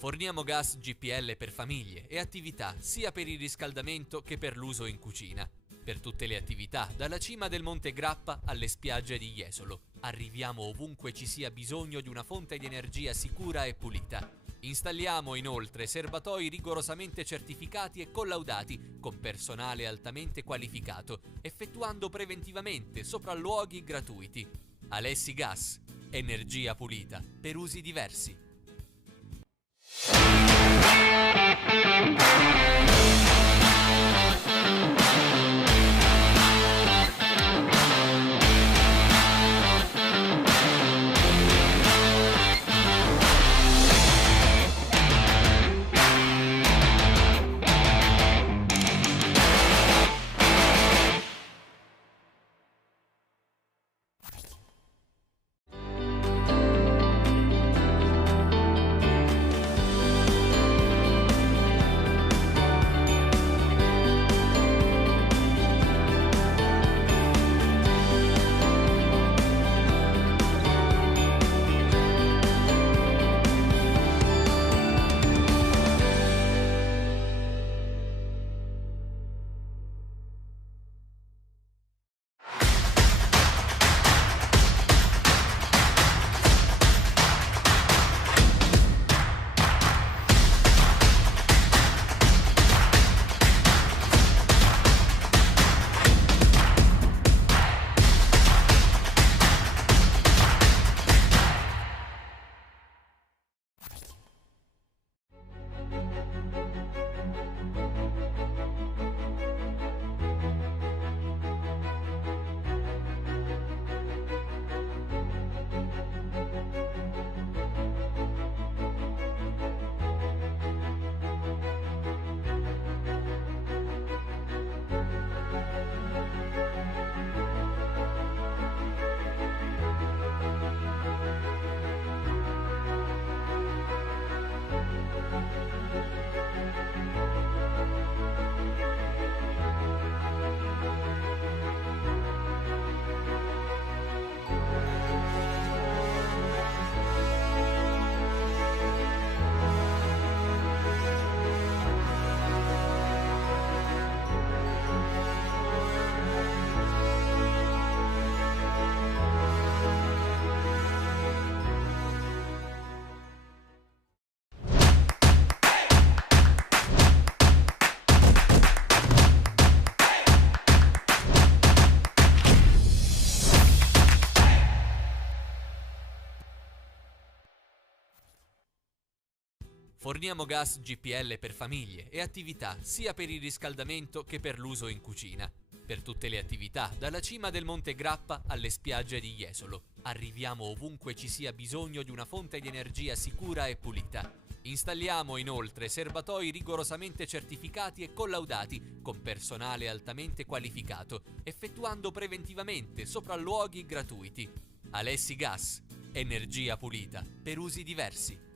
Forniamo gas GPL per famiglie e attività sia per il riscaldamento che per l'uso in cucina. Per tutte le attività, dalla cima del Monte Grappa alle spiagge di Jesolo. Arriviamo ovunque ci sia bisogno di una fonte di energia sicura e pulita. Installiamo inoltre serbatoi rigorosamente certificati e collaudati con personale altamente qualificato, effettuando preventivamente sopralluoghi gratuiti. Alessi Gas, energia pulita per usi diversi. Forniamo gas GPL per famiglie e attività sia per il riscaldamento che per l'uso in cucina. Per tutte le attività, dalla cima del Monte Grappa alle spiagge di Jesolo. Arriviamo ovunque ci sia bisogno di una fonte di energia sicura e pulita. Installiamo inoltre serbatoi rigorosamente certificati e collaudati con personale altamente qualificato, effettuando preventivamente sopralluoghi gratuiti. Alessi Gas, energia pulita per usi diversi.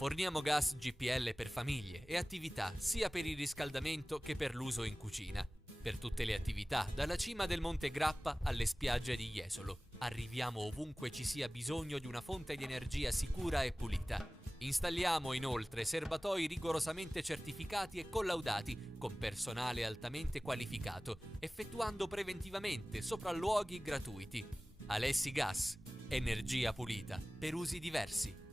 Forniamo gas GPL per famiglie e attività sia per il riscaldamento che per l'uso in cucina. Per tutte le attività, dalla cima del Monte Grappa alle spiagge di Jesolo. Arriviamo ovunque ci sia bisogno di una fonte di energia sicura e pulita. Installiamo inoltre serbatoi rigorosamente certificati e collaudati con personale altamente qualificato, effettuando preventivamente sopralluoghi gratuiti. Alessi Gas, energia pulita per usi diversi.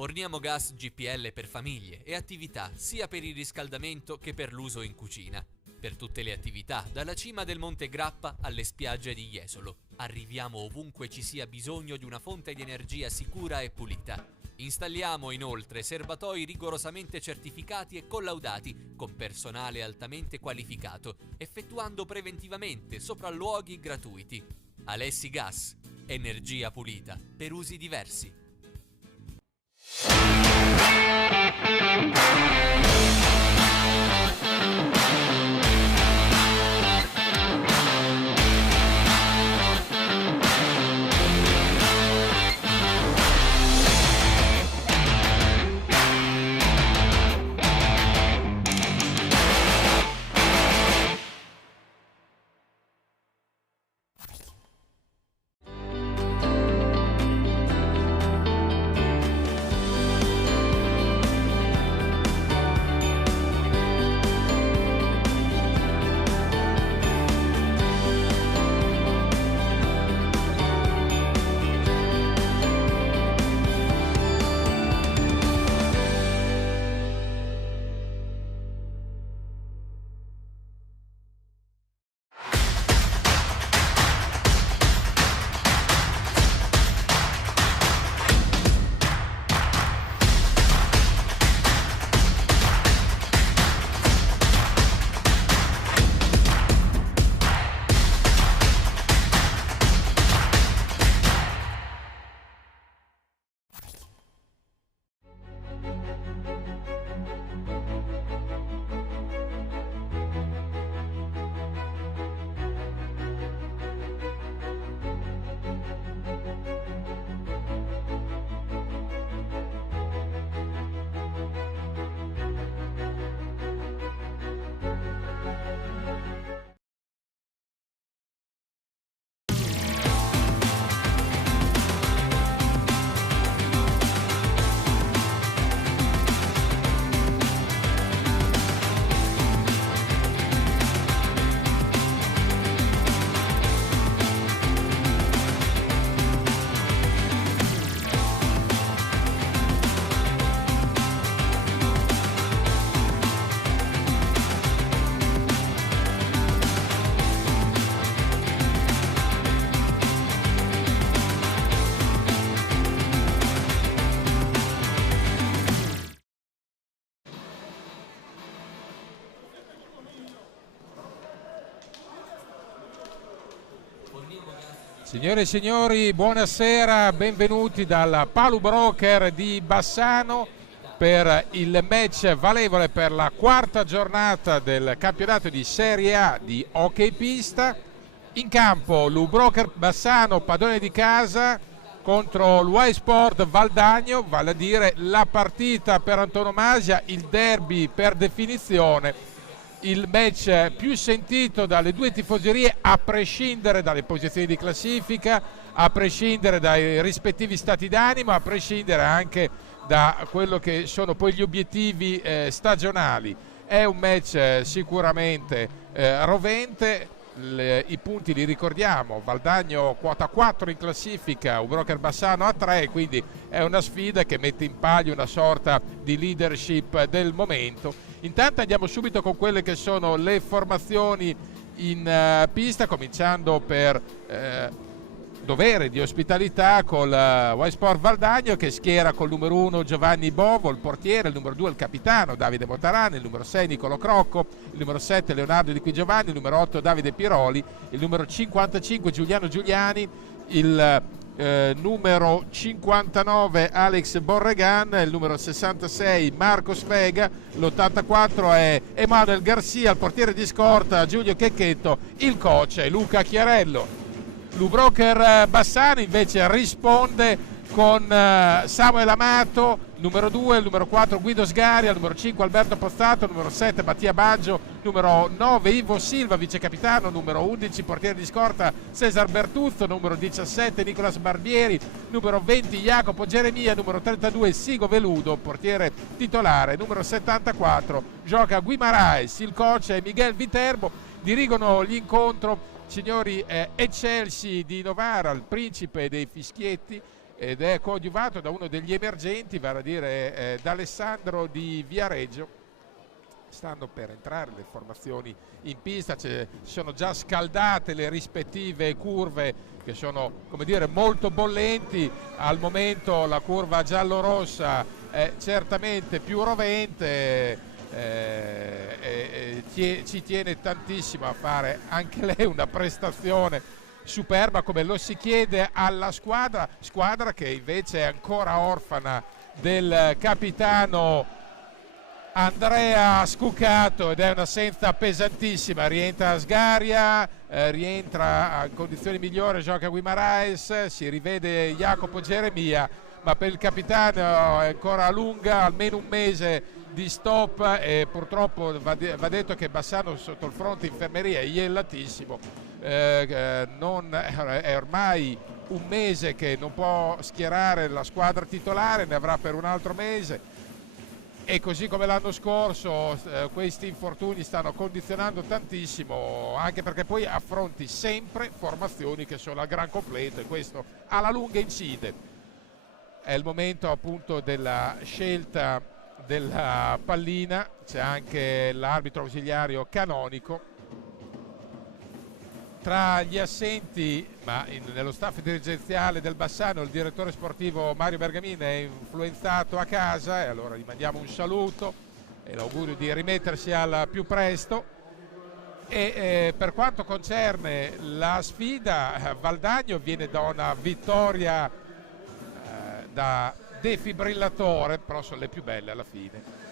Forniamo gas GPL per famiglie e attività sia per il riscaldamento che per l'uso in cucina. Per tutte le attività, dalla cima del Monte Grappa alle spiagge di Jesolo. Arriviamo ovunque ci sia bisogno di una fonte di energia sicura e pulita. Installiamo inoltre serbatoi rigorosamente certificati e collaudati con personale altamente qualificato, effettuando preventivamente sopralluoghi gratuiti. Alessi Gas, energia pulita per usi diversi. Signore e signori, buonasera, benvenuti dal Palu Broker di Bassano per il match valevole per la quarta giornata del campionato di Serie A di hockey pista. In campo l'U Broker Bassano, padrone di casa, contro l'Y Sport Valdagno, vale a dire la partita per antonomasia, il derby per definizione, il match più sentito dalle due tifoserie, a prescindere dalle posizioni di classifica, a prescindere dai rispettivi stati d'animo, a prescindere anche da quello che sono poi gli obiettivi stagionali. È un match sicuramente rovente. I punti li ricordiamo: Valdagno quota 4 in classifica, U Broker Bassano a 3, quindi è una sfida che mette in palio una sorta di leadership del momento. Intanto andiamo subito con quelle che sono le formazioni in pista, cominciando per dovere di ospitalità col Y Sport Valdagno, che schiera col numero 1 Giovanni Bovo, il portiere, il numero 2 il capitano Davide Motarani, il numero 6 Nicolo Crocco, il numero 7 Leonardo Di Qui Giovanni, il numero 8 Davide Piroli, il numero 55 Giuliano Giuliani, il numero 59 Alex Borregan, il numero 66 Marco Svega, l'84 è Emanuel Garcia, il portiere di scorta Giulio Checchetto, il coach è Luca Chiarello. L'U Broker Bassano invece risponde con Samuel Amato, numero 2, il numero 4 Guido Sgaria, il numero 5 Alberto Pozzato, numero 7 Mattia Baggio, numero 9 Ivo Silva, vice capitano, numero 11 portiere di scorta Cesar Bertuzzo, numero 17 Nicolas Barbieri, numero 20 Jacopo Geremia, numero 32 Sigo Veludo, portiere titolare, numero 74 gioca Guimaraes, il coach è Miguel Viterbo. Dirigono l'incontro signori Eccelsi di Novara, il principe dei fischietti, ed è coadiuvato da uno degli emergenti, vale a dire da Alessandro di Viareggio. Stanno per entrare le formazioni in pista, si sono già scaldate le rispettive curve che sono, come dire, molto bollenti. Al momento la curva giallo-rossa è certamente più rovente, ci tiene tantissimo a fare anche lei una prestazione superba, come lo si chiede alla squadra che invece è ancora orfana del capitano Andrea Scucato, ed è un'assenza pesantissima. Rientra Sgaria, rientra in condizioni migliori, gioca Guimaraes, si rivede Jacopo Geremia, ma per il capitano è ancora lunga, almeno un mese di stop, e purtroppo va detto che Bassano sotto il fronte infermeria è iellatissimo, è ormai un mese che non può schierare la squadra titolare, ne avrà per un altro mese, e così come l'anno scorso questi infortuni stanno condizionando tantissimo, anche perché poi affronti sempre formazioni che sono a gran completo, e questo alla lunga incide. È il momento appunto della scelta della pallina, c'è anche l'arbitro ausiliario canonico. Tra gli assenti, ma nello staff dirigenziale del Bassano, il direttore sportivo Mario Bergamin è influenzato a casa, e allora gli mandiamo un saluto e l'augurio di rimettersi al più presto. E per quanto concerne la sfida, Valdagno viene da una vittoria da defibrillatore, però sono le più belle alla fine.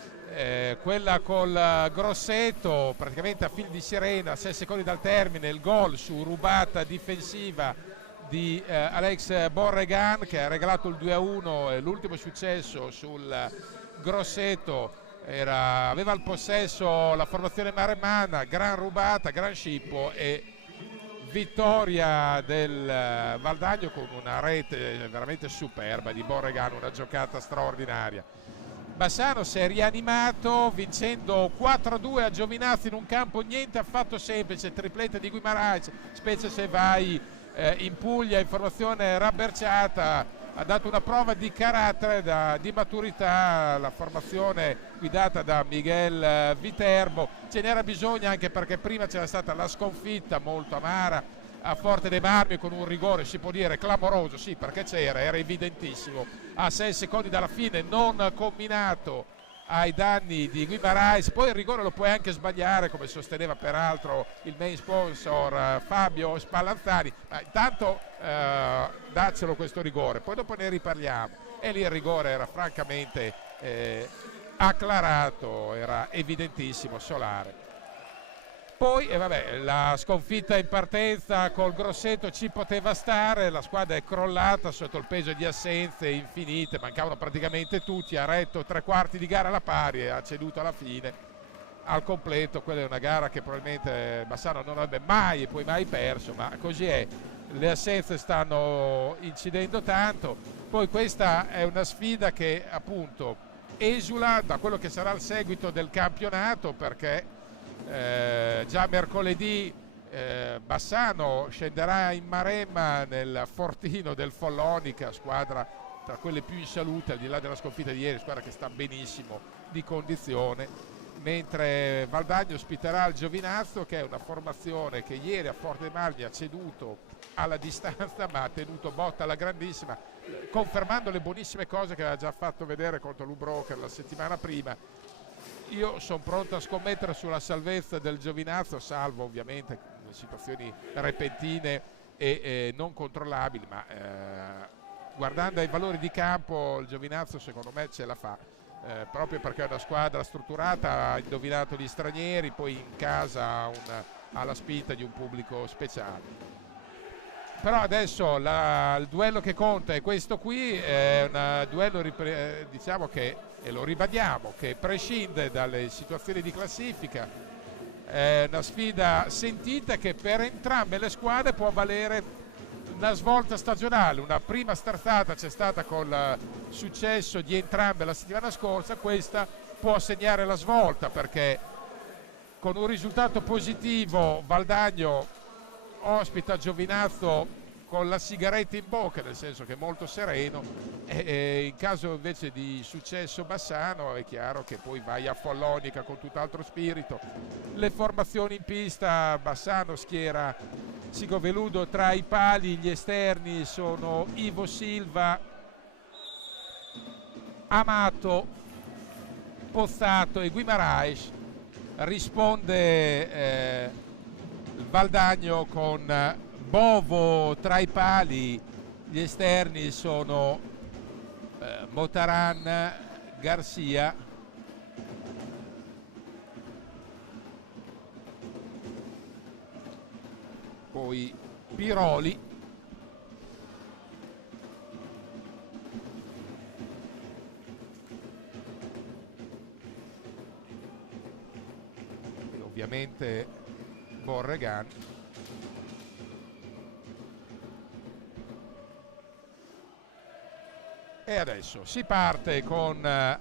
Quella col Grosseto, praticamente a fil di sirena, 6 secondi dal termine, il gol su rubata difensiva di Alex Borregan, che ha regalato il 2-1. L'ultimo successo sul Grosseto aveva il possesso la formazione maremmana, gran rubata, gran scippo, e vittoria del Valdagno con una rete veramente superba di Borregan, una giocata straordinaria. Bassano si è rianimato vincendo 4-2 a Giovinazzo in un campo niente affatto semplice, tripletta di Guimaraes, specie se vai in Puglia, informazione rabberciata. Ha dato una prova di carattere, di maturità, la formazione guidata da Miguel Viterbo. Ce n'era bisogno, anche perché prima c'era stata la sconfitta molto amara a Forte dei Marmi, con un rigore, si può dire, clamoroso, sì, perché era evidentissimo, a 6 secondi dalla fine, non combinato ai danni di Guimarães. Poi il rigore lo puoi anche sbagliare, come sosteneva peraltro il main sponsor Fabio Spallanzani, ma intanto daccelo questo rigore, poi dopo ne riparliamo. E lì il rigore era francamente acclarato, era evidentissimo, solare. Poi la sconfitta in partenza col Grosseto ci poteva stare, la squadra è crollata sotto il peso di assenze infinite, mancavano praticamente tutti, ha retto 3/4 di gara alla pari e ha ceduto alla fine al completo. Quella è una gara che probabilmente Bassano non avrebbe mai e poi mai perso, ma così è, le assenze stanno incidendo tanto. Poi questa è una sfida che appunto esula da quello che sarà il seguito del campionato, perché già mercoledì Bassano scenderà in Maremma nel fortino del Follonica, squadra tra quelle più in salute, al di là della sconfitta di ieri, squadra che sta benissimo di condizione, mentre Valdagno ospiterà il Giovinazzo, che è una formazione che ieri a Forte Marmi ha ceduto alla distanza ma ha tenuto botta alla grandissima, confermando le buonissime cose che aveva già fatto vedere contro l'Ubroker la settimana prima. Io sono pronto a scommettere sulla salvezza del Giovinazzo, salvo ovviamente situazioni repentine e non controllabili, ma guardando ai valori di campo il Giovinazzo secondo me ce la fa, proprio perché è una squadra strutturata, ha indovinato gli stranieri, poi in casa ha la spinta di un pubblico speciale. Però adesso il duello che conta è questo qui, è un duello diciamo che, e lo ribadiamo, che prescinde dalle situazioni di classifica, è una sfida sentita che per entrambe le squadre può valere una svolta stagionale. Una prima startata c'è stata col successo di entrambe la settimana scorsa, questa può segnare la svolta, perché con un risultato positivo Valdagno ospita Giovinazzo con la sigaretta in bocca, nel senso che è molto sereno, e in caso invece di successo Bassano è chiaro che poi vai a Follonica con tutt'altro spirito. Le formazioni in pista: Bassano schiera Sigo Veludo tra i pali, gli esterni sono Ivo Silva, Amato, Pozzato e Guimarães. Risponde Valdagno con Bovo tra i pali, gli esterni sono Motaran, Garcia, poi Piroli, e ovviamente Borregan. E adesso si parte con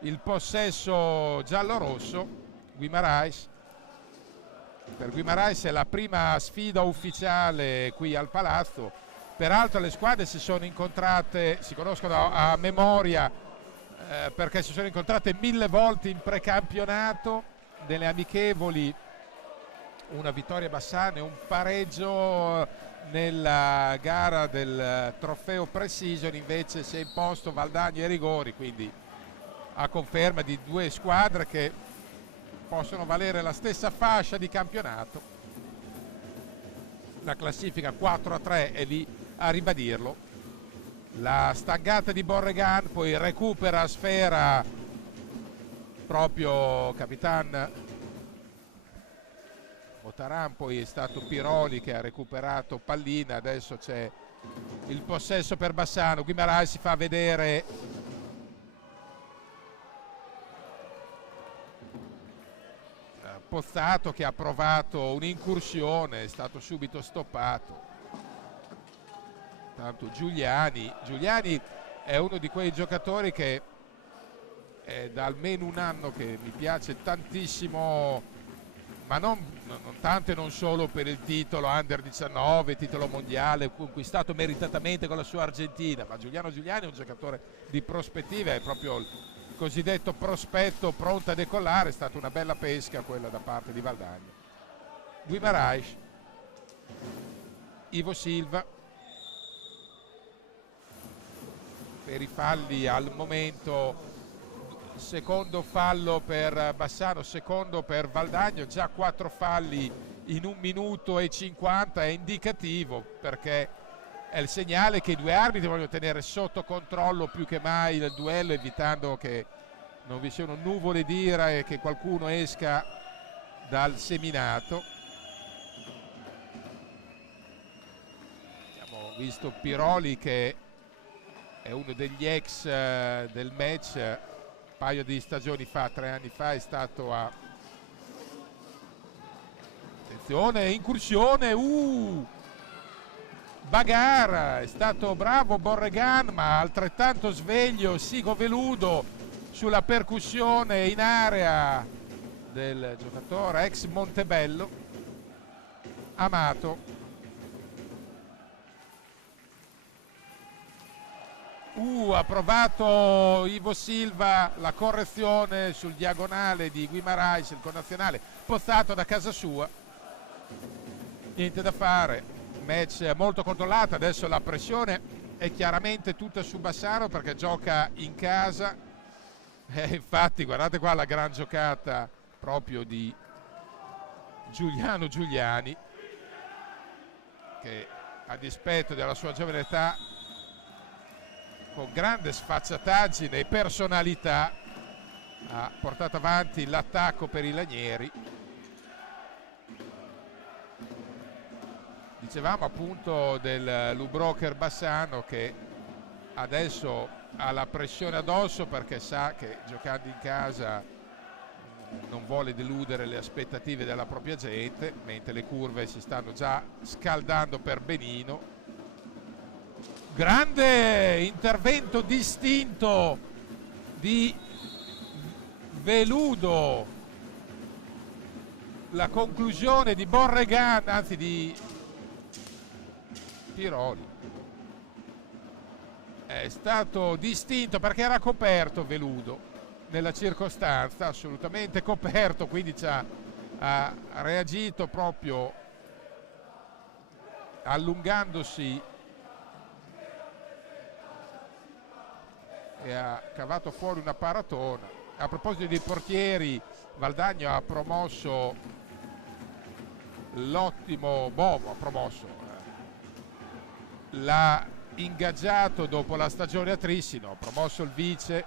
il possesso giallo-rosso. Guimarães. Per Guimarães è la prima sfida ufficiale qui al Palazzo. Peraltro le squadre si sono incontrate, si conoscono a memoria, perché si sono incontrate 1000 volte in precampionato, delle amichevoli, una vittoria Bassano e un pareggio nella gara del trofeo Precision. Invece si è imposto Valdagno ai rigori, quindi a conferma di due squadre che possono valere la stessa fascia di campionato. La classifica 4-3 è lì a ribadirlo. La stangata di Borregan, poi recupera sfera proprio Capitan Motaran, poi è stato Piroli che ha recuperato pallina. Adesso c'è il possesso per Bassano. Guimarães si fa vedere, Pozzato che ha provato un'incursione, è stato subito stoppato. Tanto Giuliani è uno di quei giocatori che è da almeno un anno che mi piace tantissimo, ma non tanto e non solo per il titolo Under 19, titolo mondiale conquistato meritatamente con la sua Argentina, ma Giuliani è un giocatore di prospettiva, è proprio il cosiddetto prospetto pronto a decollare. È stata una bella pesca quella da parte di Valdagno. Guimarães, Ivo Silva, per i falli al momento secondo fallo per Bassano, secondo per Valdagno, già 4 falli in 1 minuto e 50, è indicativo, perché è il segnale che i due arbitri vogliono tenere sotto controllo più che mai il duello, evitando che non vi siano nuvole d'ira e che qualcuno esca dal seminato. Abbiamo visto Piroli, che è uno degli ex del match, un paio di stagioni fa, 3 anni fa, è stato a... Attenzione, incursione, Bagarra, è stato bravo Borregan, ma altrettanto sveglio Sigo Veludo sulla percussione in area del giocatore ex Montebello, Amato. Ha provato Ivo Silva la correzione sul diagonale di Guimarães, il connazionale, pozzato da casa sua. Niente da fare, match molto controllato. Adesso la pressione è chiaramente tutta su Bassano perché gioca in casa. Infatti guardate qua la gran giocata proprio di Giuliano Giuliani, che a dispetto della sua giovane età, con grande sfacciataggine e personalità, ha portato avanti l'attacco per i Lanieri. Dicevamo appunto del Lubrocher Bassano, che adesso ha la pressione addosso perché sa che giocando in casa non vuole deludere le aspettative della propria gente, mentre le curve si stanno già scaldando per benino. Grande intervento distinto di Veludo, la conclusione di Borregan, anzi di Piroli. È stato distinto perché era coperto Veludo nella circostanza, assolutamente coperto, quindi ha reagito proprio allungandosi e ha cavato fuori una paratona. A proposito dei portieri, Valdagno ha promosso l'ottimo Bovo, l'ha ingaggiato dopo la stagione a Trissino, ha promosso il vice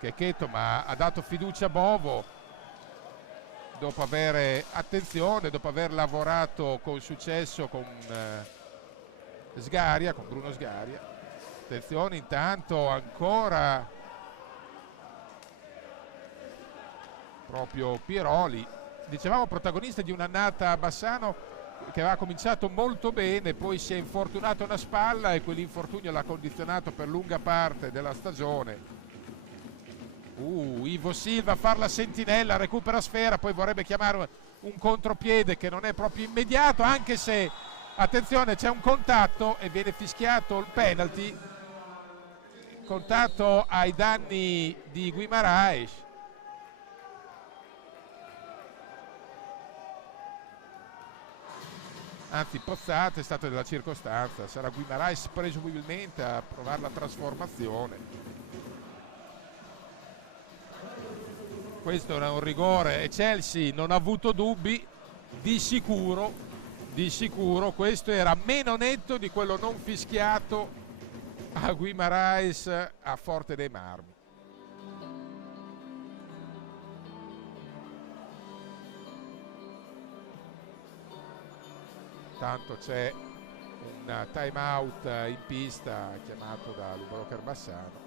Checchetto, ma ha dato fiducia a Bovo dopo aver lavorato con successo con Sgaria, con Bruno Sgaria. Attenzione, intanto ancora proprio Piroli, dicevamo protagonista di un'annata a Bassano che aveva cominciato molto bene, poi si è infortunato a una spalla e quell'infortunio l'ha condizionato per lunga parte della stagione. Ivo Silva a far la sentinella, recupera sfera, poi vorrebbe chiamare un contropiede che non è proprio immediato, anche se, attenzione, c'è un contatto e viene fischiato il penalty, contatto ai danni di Guimarães. Anzi, Pozzato è stato della circostanza, sarà Guimarães presumibilmente a provare la trasformazione. Questo era un rigore e Chelsea non ha avuto dubbi, di sicuro questo era meno netto di quello non fischiato a Guimarães a Forte dei Marmi. Tanto c'è un time out in pista chiamato da Lubrocher Bassano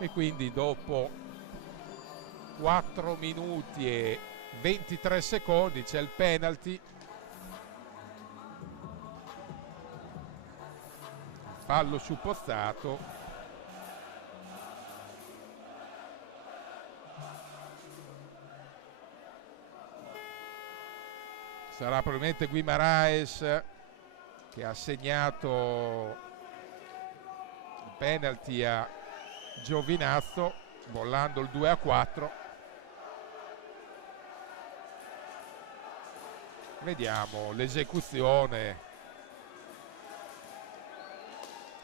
e quindi dopo 4 minuti e 23 secondi c'è il penalty, fallo su Pozzato. Sarà probabilmente Guimarães che ha segnato il penalty a Giovinazzo, bollando il 2-4. Vediamo l'esecuzione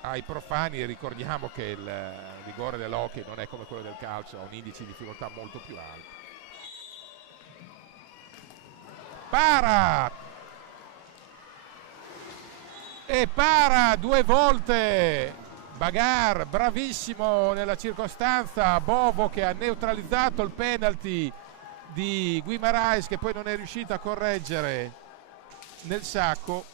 ai profani ricordiamo che il rigore dell'hockey non è come quello del calcio, ha un indice di difficoltà molto più alto. Para! E para 2 volte! Bagar, bravissimo nella circostanza, Bovo che ha neutralizzato il penalty di Guimarães, che poi non è riuscito a correggere nel sacco.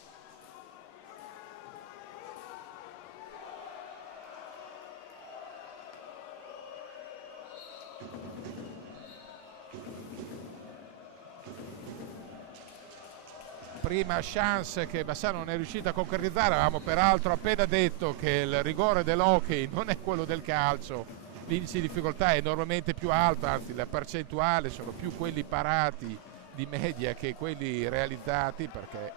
Prima chance che Bassano non è riuscito a concretizzare. Avevamo peraltro appena detto che il rigore dell'hockey non è quello del calcio, l'indice di difficoltà è enormemente più alto, anzi la percentuale sono più quelli parati di media che quelli realizzati, perché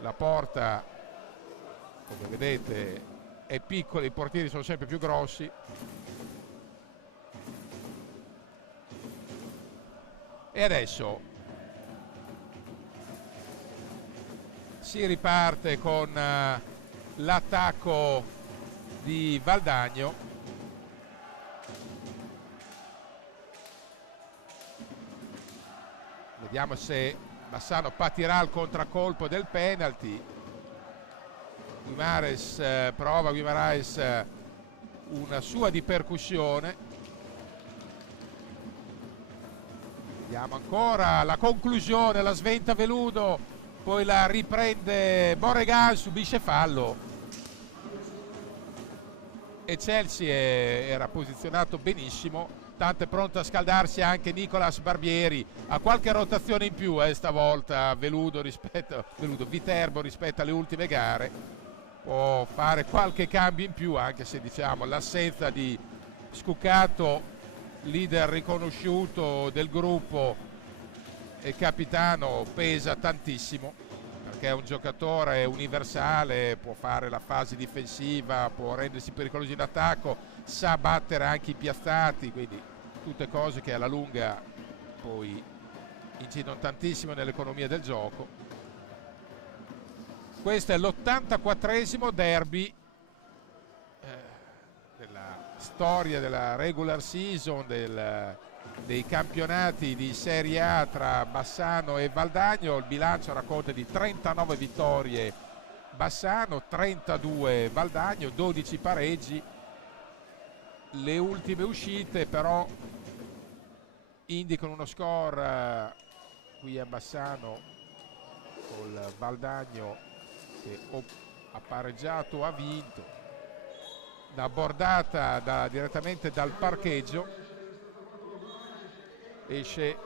la porta, come vedete, è piccola, i portieri sono sempre più grossi. E adesso si riparte con l'attacco di Valdagno. Vediamo se Bassano patirà il contraccolpo del penalty. Guimarães prova una sua di percussione. Vediamo ancora la conclusione, la sventa Veludo, poi la riprende Borregal, subisce fallo e Chelsea era posizionato benissimo, tanto è pronto a scaldarsi anche Nicolas Barbieri, ha qualche rotazione in più stavolta Viterbo rispetto alle ultime gare, può fare qualche cambio in più, anche se diciamo l'assenza di Scuccato, leader riconosciuto del gruppo e capitano, pesa tantissimo, perché è un giocatore universale, può fare la fase difensiva, può rendersi pericoloso in attacco, sa battere anche i piazzati, quindi tutte cose che alla lunga poi incidono tantissimo nell'economia del gioco. Questo è l'84esimo derby della storia della regular season dei campionati di Serie A tra Bassano e Valdagno. Il bilancio racconta di 39 vittorie Bassano, 32 Valdagno, 12 pareggi. Le ultime uscite però indicano uno score qui a Bassano col Valdagno che ha pareggiato o ha vinto, da bordata direttamente dal parcheggio. Esce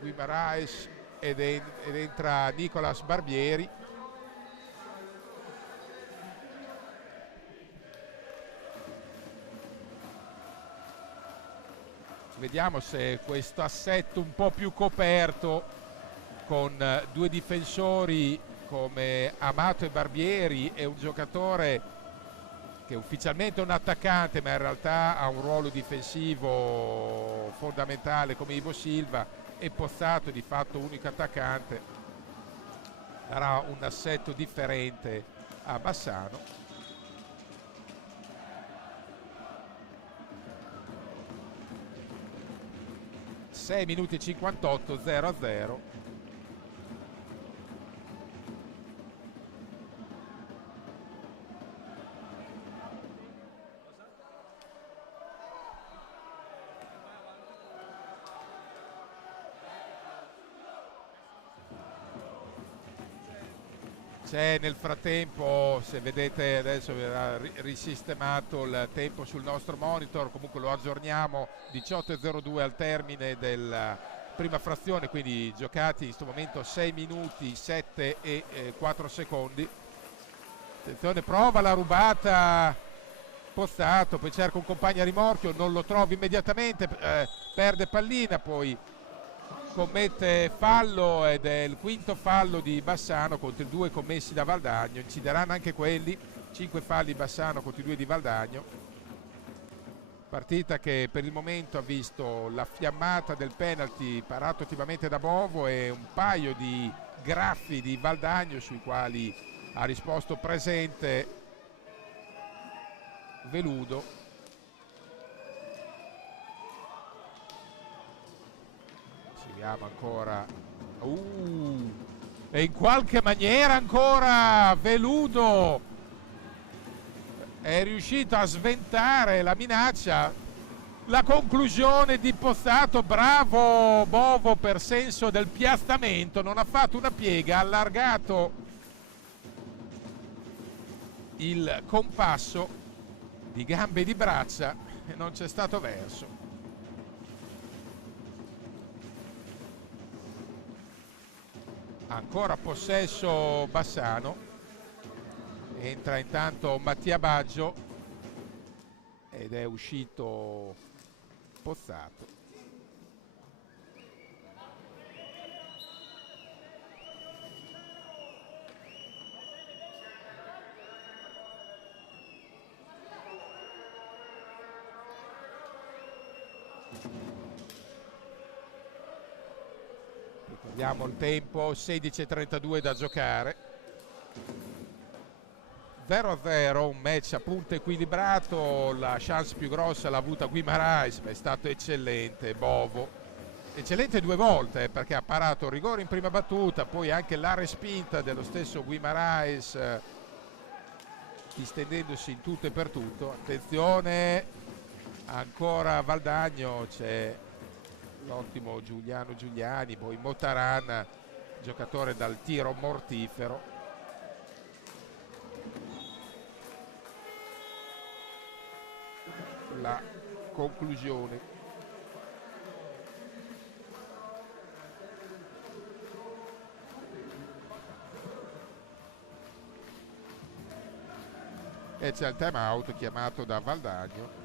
Guimarães ed entra Nicolas Barbieri. Vediamo se questo assetto un po' più coperto con 2 difensori come Amato e Barbieri e un giocatore che ufficialmente è un attaccante ma in realtà ha un ruolo difensivo fondamentale come Ivo Silva, e Pozzato di fatto unico attaccante, darà un assetto differente a Bassano. Sei minuti e 58, 0-0. C'è nel frattempo, se vedete adesso verrà risistemato il tempo sul nostro monitor, comunque lo aggiorniamo, 18:02 al termine della prima frazione, quindi giocati in questo momento 6 minuti 7 e 4 secondi. Attenzione, prova la rubata Pozzato, poi cerca un compagno a rimorchio, non lo trova immediatamente, perde pallina, poi commette fallo ed è il quinto fallo di Bassano contro i 2 commessi da Valdagno. Incideranno anche quelli, 5 falli Bassano contro i 2 di Valdagno. Partita che per il momento ha visto la fiammata del penalty parato attivamente da Bovo e un paio di graffi di Valdagno sui quali ha risposto presente Veludo. Seguiamo ancora. E in qualche maniera ancora Veludo è riuscito a sventare la minaccia. La conclusione di Pozzato, bravo Bovo per senso del piazzamento, non ha fatto una piega, ha allargato il compasso di gambe e di braccia e non c'è stato verso. Ancora possesso Bassano, entra intanto Mattia Baggio ed è uscito Pozzato. Ricordiamo il tempo, 16:32 da giocare. 0-0, un match appunto equilibrato. La chance più grossa l'ha avuta Guimarães, ma è stato eccellente Bovo. Eccellente due volte perché ha parato il rigore in prima battuta, poi anche la respinta dello stesso Guimarães, distendendosi in tutto e per tutto. Attenzione, ancora Valdagno, c'è l'ottimo Giuliano Giuliani, poi Motaran, giocatore dal tiro mortifero. La conclusione. E c'è il time out chiamato da Valdagno.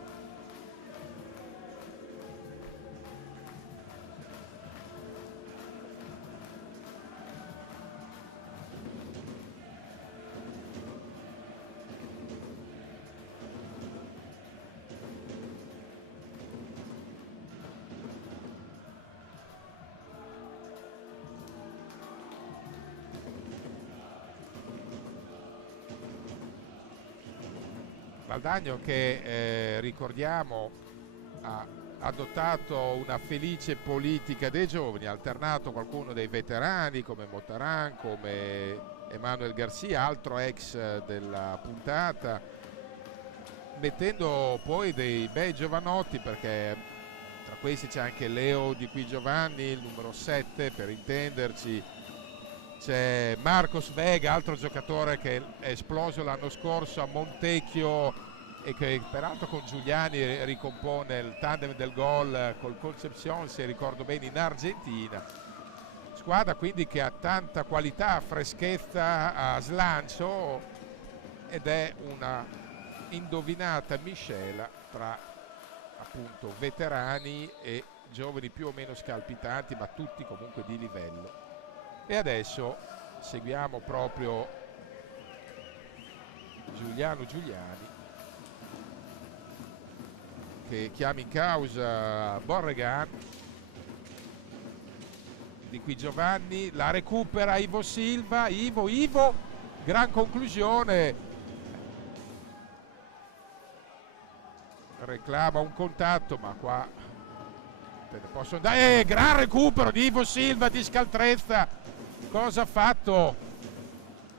Valdagno che ricordiamo ha adottato una felice politica dei giovani, ha alternato qualcuno dei veterani come Motaran, come Emanuel Garcia, altro ex della puntata, mettendo poi dei bei giovanotti, perché tra questi c'è anche Leo Di Qui Giovanni, il numero 7 per intenderci. C'è Marcos Vega, altro giocatore che è esploso l'anno scorso a Montecchio e che peraltro con Giuliani ricompone il tandem del gol col Concepción, se ricordo bene, in Argentina. Squadra quindi che ha tanta qualità, freschezza, a slancio, ed è una indovinata miscela tra appunto veterani e giovani più o meno scalpitanti, ma tutti comunque di livello. E adesso seguiamo proprio Giuliano Giuliani che chiama in causa Borregan. Di Qui Giovanni, la recupera Ivo Silva, Ivo, gran conclusione, reclama un contatto, ma qua posso andare. Gran recupero di Ivo Silva di scaltrezza. Cosa ha fatto?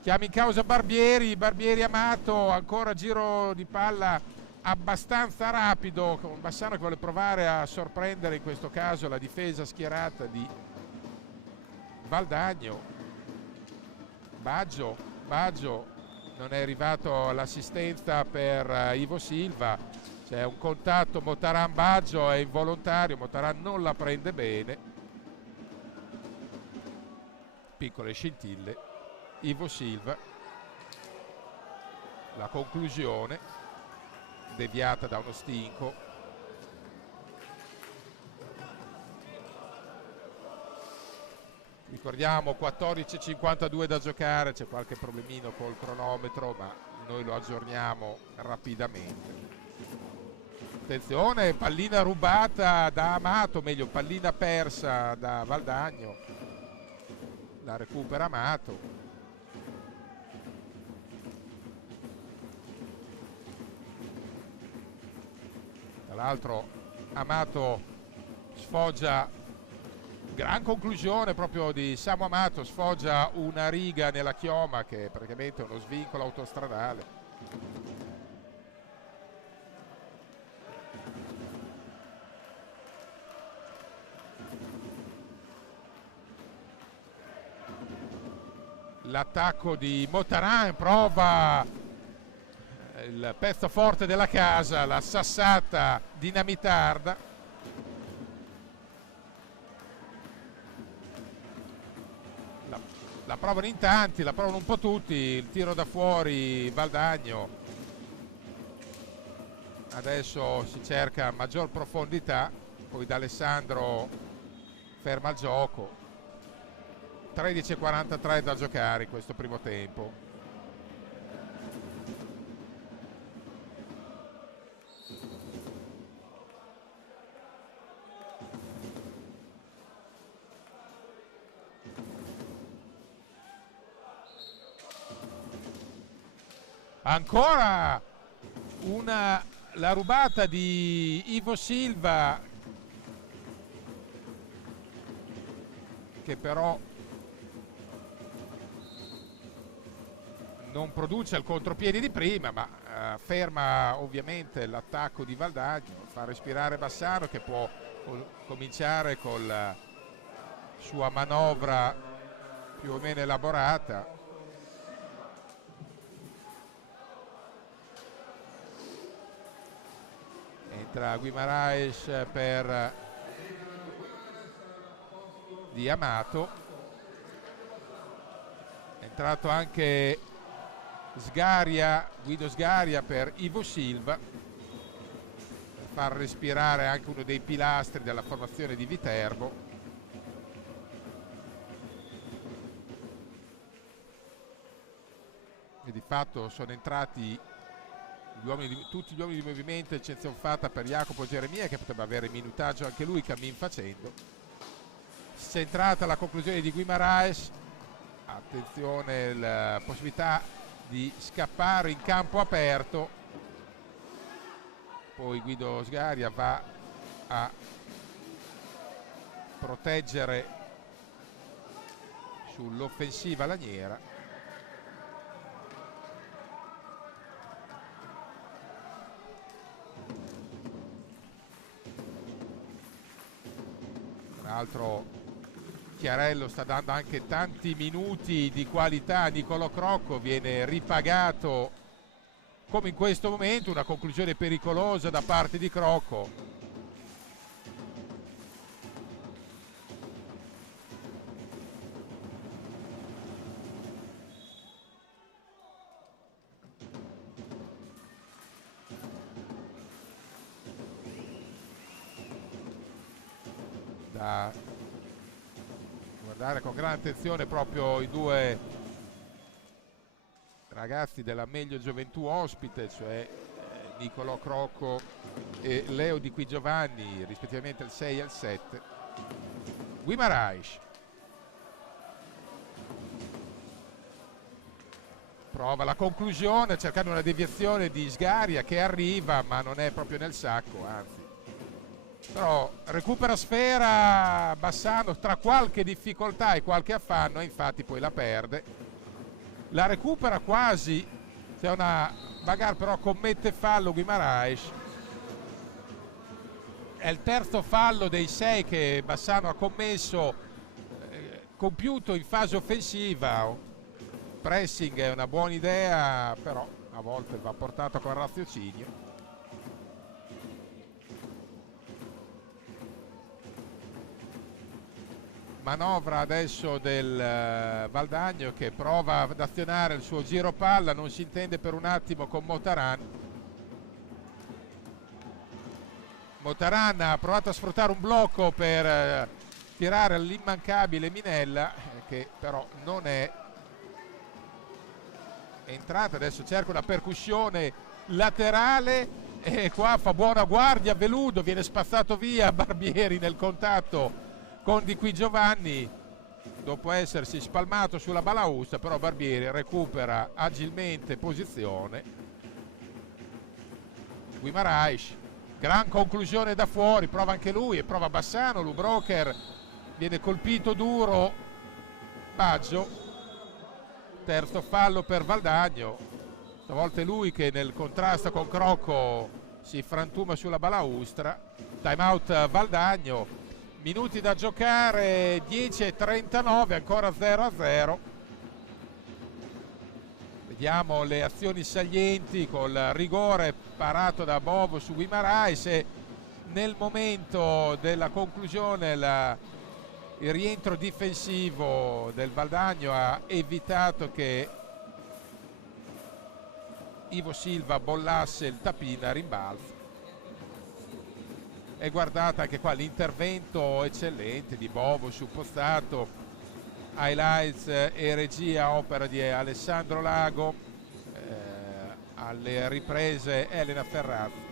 Chiama in causa Barbieri Amato, ancora giro di palla abbastanza rapido con Bassano che vuole provare a sorprendere in questo caso la difesa schierata di Valdagno. Baggio non è arrivato all'assistenza per Ivo Silva, c'è un contatto Motaran Baggio, è involontario, Motaran non la prende bene. Piccole scintille, Ivo Silva, la conclusione deviata da uno stinco. Ricordiamo 14:52 da giocare, c'è qualche problemino col cronometro, ma noi lo aggiorniamo rapidamente. Attenzione, pallina rubata da Amato, meglio pallina persa da Valdagno. La recupera Amato. l'altro Amato sfoggia, gran conclusione proprio di Samu Amato, sfoggia una riga nella chioma che è praticamente uno svincolo autostradale. L'attacco di Motaran, prova il pezzo forte della casa, la sassata dinamitarda. La provano in tanti, la provano un po' tutti, il tiro da fuori Valdagno. Adesso si cerca maggior profondità, poi D'Alessandro ferma il gioco. 13:43 da giocare in questo primo tempo. Ancora la rubata di Ivo Silva, che però non produce il contropiede di prima, ma ferma ovviamente l'attacco di Valdagno, fa respirare Bassano, che può cominciare con la sua manovra più o meno elaborata. Entra Guimaraes per Di Amato, è entrato anche Guido Sgaria per Ivo Silva, per far respirare anche uno dei pilastri della formazione di Viterbo. E di fatto sono entrati tutti gli uomini di movimento, eccezione fatta per Jacopo Geremia, che potrebbe avere minutaggio anche lui cammin facendo. Centrata la conclusione di Guimaraes, attenzione la possibilità di scappare in campo aperto, poi Guido Sgaria va a proteggere sull'offensiva Laniera. Tra l'altro Chiarello sta dando anche tanti minuti di qualità a Nicolò Crocco, viene ripagato come in questo momento, una conclusione pericolosa da parte di Crocco. Da guardare con grande attenzione proprio i due ragazzi della Meglio Gioventù ospite, cioè Nicolò Crocco e Leo Di Qui Giovanni, rispettivamente il 6 e il 7. Guimaraes prova la conclusione cercando una deviazione di Sgaria che arriva, ma non è proprio nel sacco, anzi. Però recupera sfera Bassano tra qualche difficoltà e qualche affanno, e infatti poi la perde. La recupera quasi, c'è una bagarre, però commette fallo Guimaraes. È il terzo fallo dei 6 che Bassano ha commesso, compiuto in fase offensiva. Pressing è una buona idea, però a volte va portato con raziocinio. Manovra adesso del Valdagno, che prova ad azionare il suo giro palla, non si intende per un attimo con Motaran. Motaran ha provato a sfruttare un blocco per tirare l'immancabile Minella, che però non è entrata. Adesso cerca una percussione laterale e qua fa buona guardia Veludo, viene spazzato via Barbieri nel contatto con Di Qui Giovanni dopo essersi spalmato sulla balaustra, però Barbieri recupera agilmente posizione. Guimaraes Gran conclusione da fuori, prova anche lui e prova Bassano. Lubrocher viene colpito duro. Baggio, terzo fallo per Valdagno. Stavolta è lui che nel contrasto con Crocco si frantuma sulla balaustra. Time out Valdagno, minuti da giocare, 10:39, ancora 0-0. Vediamo le azioni salienti col rigore parato da Bovo su Guimarães e nel momento della conclusione il rientro difensivo del Valdagno ha evitato che Ivo Silva bollasse il tapin a rimbalzo. E guardate anche qua l'intervento eccellente di Bovo sul postato, highlights e regia opera di Alessandro Lago, alle riprese Elena Ferrazzi.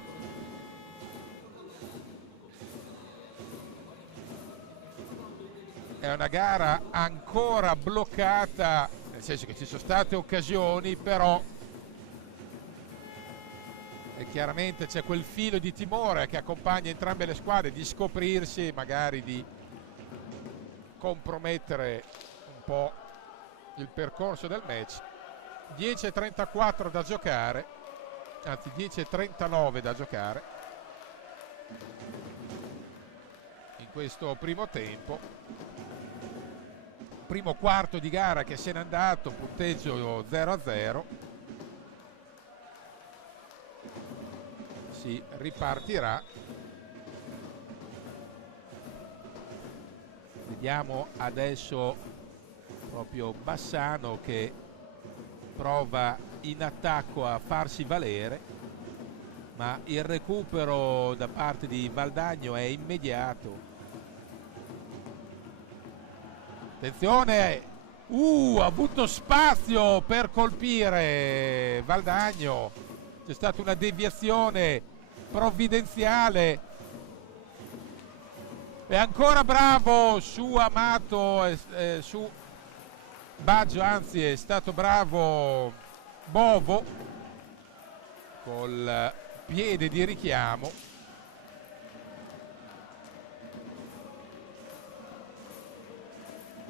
È una gara ancora bloccata, nel senso che ci sono state occasioni, però e chiaramente c'è quel filo di timore che accompagna entrambe le squadre di scoprirsi, magari di compromettere un po' il percorso del match. 10:34 da giocare, anzi 10:39 da giocare in questo primo tempo, primo quarto di gara che se n'è andato, punteggio 0-0. Si ripartirà. Vediamo adesso proprio Bassano che prova in attacco a farsi valere, ma il recupero da parte di Valdagno è immediato. Attenzione, ha avuto spazio per colpire Valdagno, c'è stata una deviazione provvidenziale. È ancora bravo su Amato, su Baggio, anzi è stato bravo Bovo col piede di richiamo.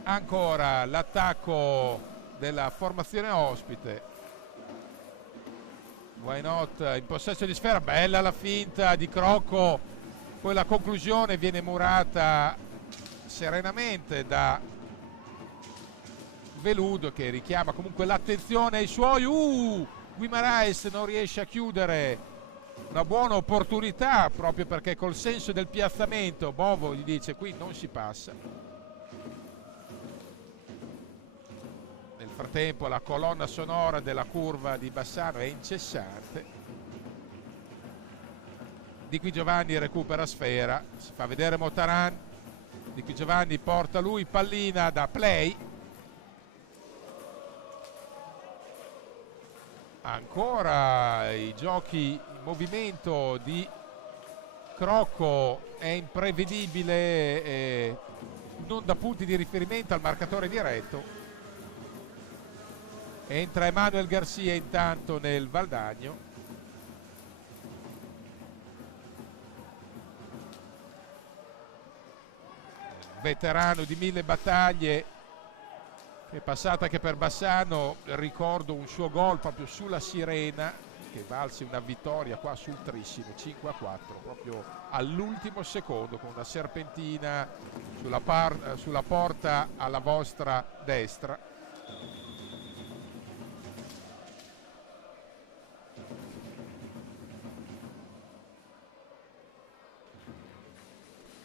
Ancora l'attacco della formazione ospite. Why not in possesso di sfera, bella la finta di Crocco, poi la conclusione viene murata serenamente da Veludo che richiama comunque l'attenzione ai suoi. Guimarães non riesce a chiudere una buona opportunità, proprio perché col senso del piazzamento Bovo gli dice qui non si passa. Nel frattempo la colonna sonora della curva di Bassano è incessante. Di Qui Giovanni recupera sfera, si fa vedere Motaran. Di Qui Giovanni porta lui pallina da play. Ancora i giochi in movimento di Crocco, è imprevedibile e non dà punti di riferimento al marcatore diretto. Entra Emanuel Garcia intanto nel Valdagno. Veterano di 1000 battaglie, che è passata anche per Bassano. Ricordo un suo gol proprio sulla Sirena che valse una vittoria qua sul Trissimo 5-4, proprio all'ultimo secondo con una serpentina sulla porta alla vostra destra.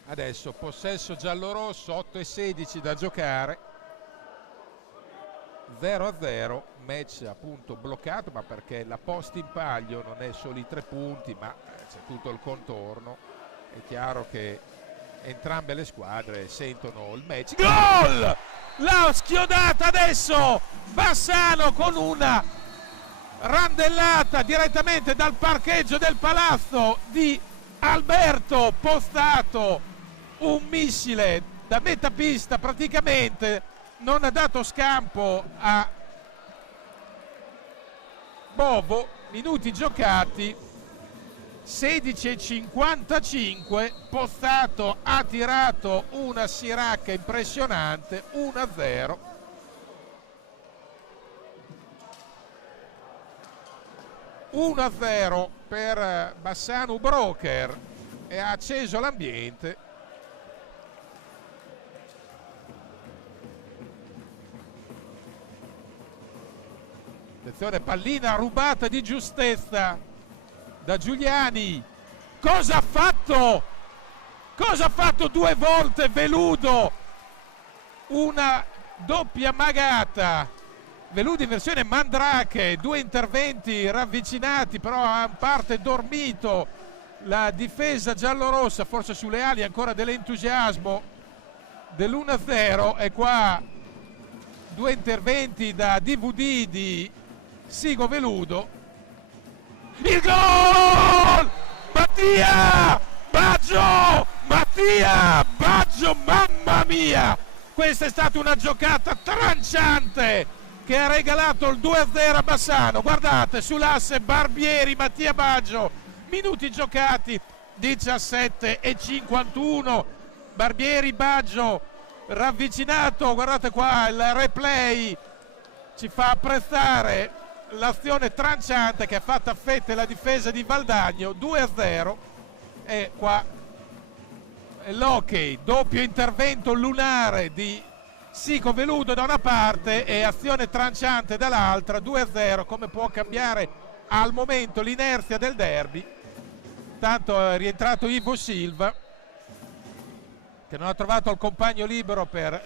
Adesso possesso giallorosso, 8:16 da giocare, 0-0, match appunto bloccato, ma perché la posta in palio non è solo i 3 punti, ma c'è tutto il contorno. È chiaro che entrambe le squadre sentono il match. Gol! L'ha schiodata adesso Bassano con una randellata direttamente dal parcheggio del palazzo di Alberto Postato, un missile da metà pista praticamente. Non ha dato scampo a Bovo, minuti giocati, 16:55, Pozzato ha tirato una siracca impressionante, 1-0. Per Bassano Broker e ha acceso l'ambiente. Attenzione, pallina rubata di giustezza da Giuliani. Cosa ha fatto? Cosa ha fatto 2 volte Veludo? Una doppia magata. Veludo in versione Mandrake, 2 interventi ravvicinati, però ha in parte dormito la difesa giallorossa, forse sulle ali ancora dell'entusiasmo dell'1-0. E qua 2 interventi da DVD di Sigo Veludo. Il gol! Mattia Baggio! Mattia Baggio, mamma mia! Questa è stata una giocata tranciante che ha regalato il 2-0 a Bassano. Guardate, sull'asse Barbieri, Mattia Baggio, minuti giocati 17:51. Barbieri, Baggio ravvicinato, guardate qua il replay ci fa apprezzare l'azione tranciante che ha fatto a fette la difesa di Valdagno. 2-0. E qua l'hockey, doppio intervento lunare di Sico Veludo da una parte e azione tranciante dall'altra. 2-0. Come può cambiare al momento l'inerzia del derby. Tanto è rientrato Ivo Silva, che non ha trovato il compagno libero per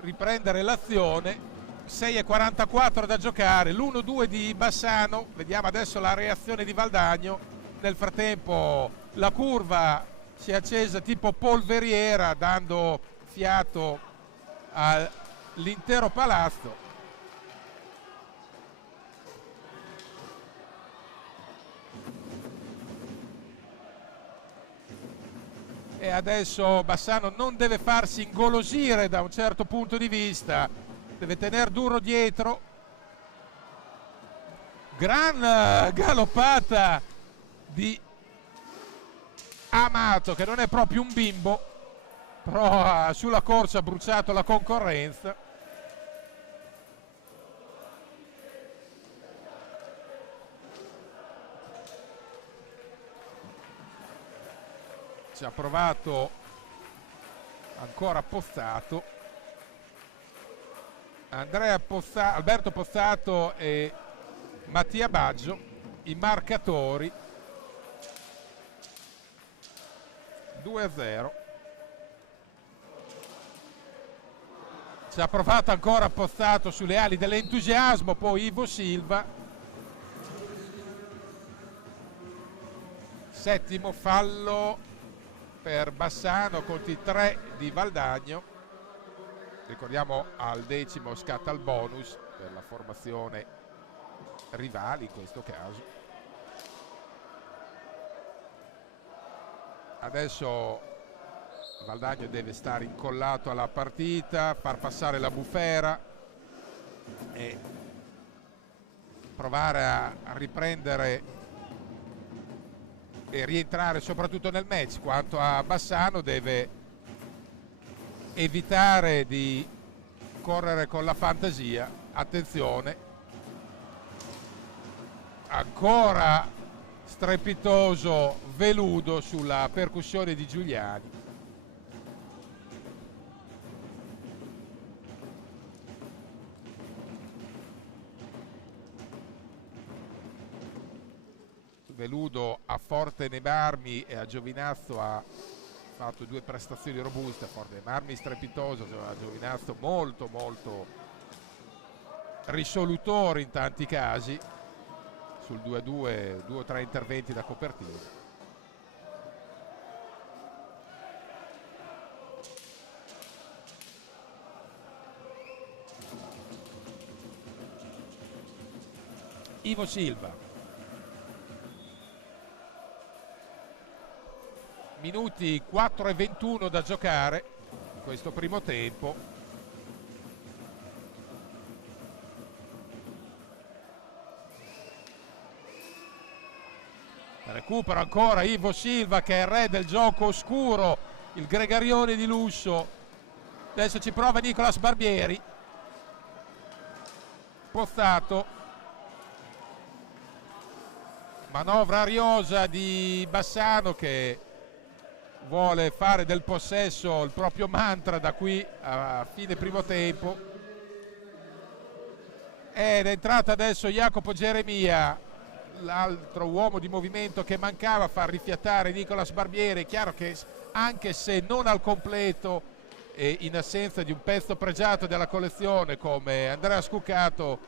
riprendere l'azione. 6:44 da giocare, l'1-2 di Bassano. Vediamo adesso la reazione di Valdagno. Nel frattempo la curva si è accesa tipo polveriera, dando fiato all'intero palazzo. E adesso Bassano non deve farsi ingolosire da un certo punto di vista, deve tenere duro dietro. Gran galoppata di Amato, che non è proprio un bimbo, però sulla corsa ha bruciato la concorrenza. Ci ha provato ancora Pozzato, Alberto Pozzato e Mattia Baggio i marcatori. 2-0. Ci ha provato ancora Pozzato sulle ali dell'entusiasmo, poi Ivo Silva. Settimo fallo per Bassano, conti 3 di Valdagno. Ricordiamo al 10° scatta il bonus per la formazione rivale in questo caso. Adesso Valdagno deve stare incollato alla partita, far passare la bufera e provare a riprendere e rientrare soprattutto nel match. Quanto a Bassano, deve evitare di correre con la fantasia. Attenzione, ancora strepitoso Veludo sulla percussione di Giuliani. Veludo a Forte nei Marmi e a Giovinazzo ha fatto 2 prestazioni robuste. Forte nei Marmi strepitoso, a Giovinazzo molto risolutore in tanti casi. Sul 2-2, 2 o 3 interventi da copertina. Ivo Silva. Minuti 4:21 da giocare in questo primo tempo. recupera ancora Ivo Silva che è il re del gioco oscuro, il gregarione di lusso. Adesso ci prova Nicolas Barbieri. Pozzato, manovra ariosa di Bassano che vuole fare del possesso il proprio mantra da qui a fine primo tempo. Ed è entrato adesso Jacopo Geremia, l'altro uomo di movimento che mancava, a far rifiatare Nicolas Barbieri. È chiaro che anche se non al completo e in assenza di un pezzo pregiato della collezione come Andrea Scuccato,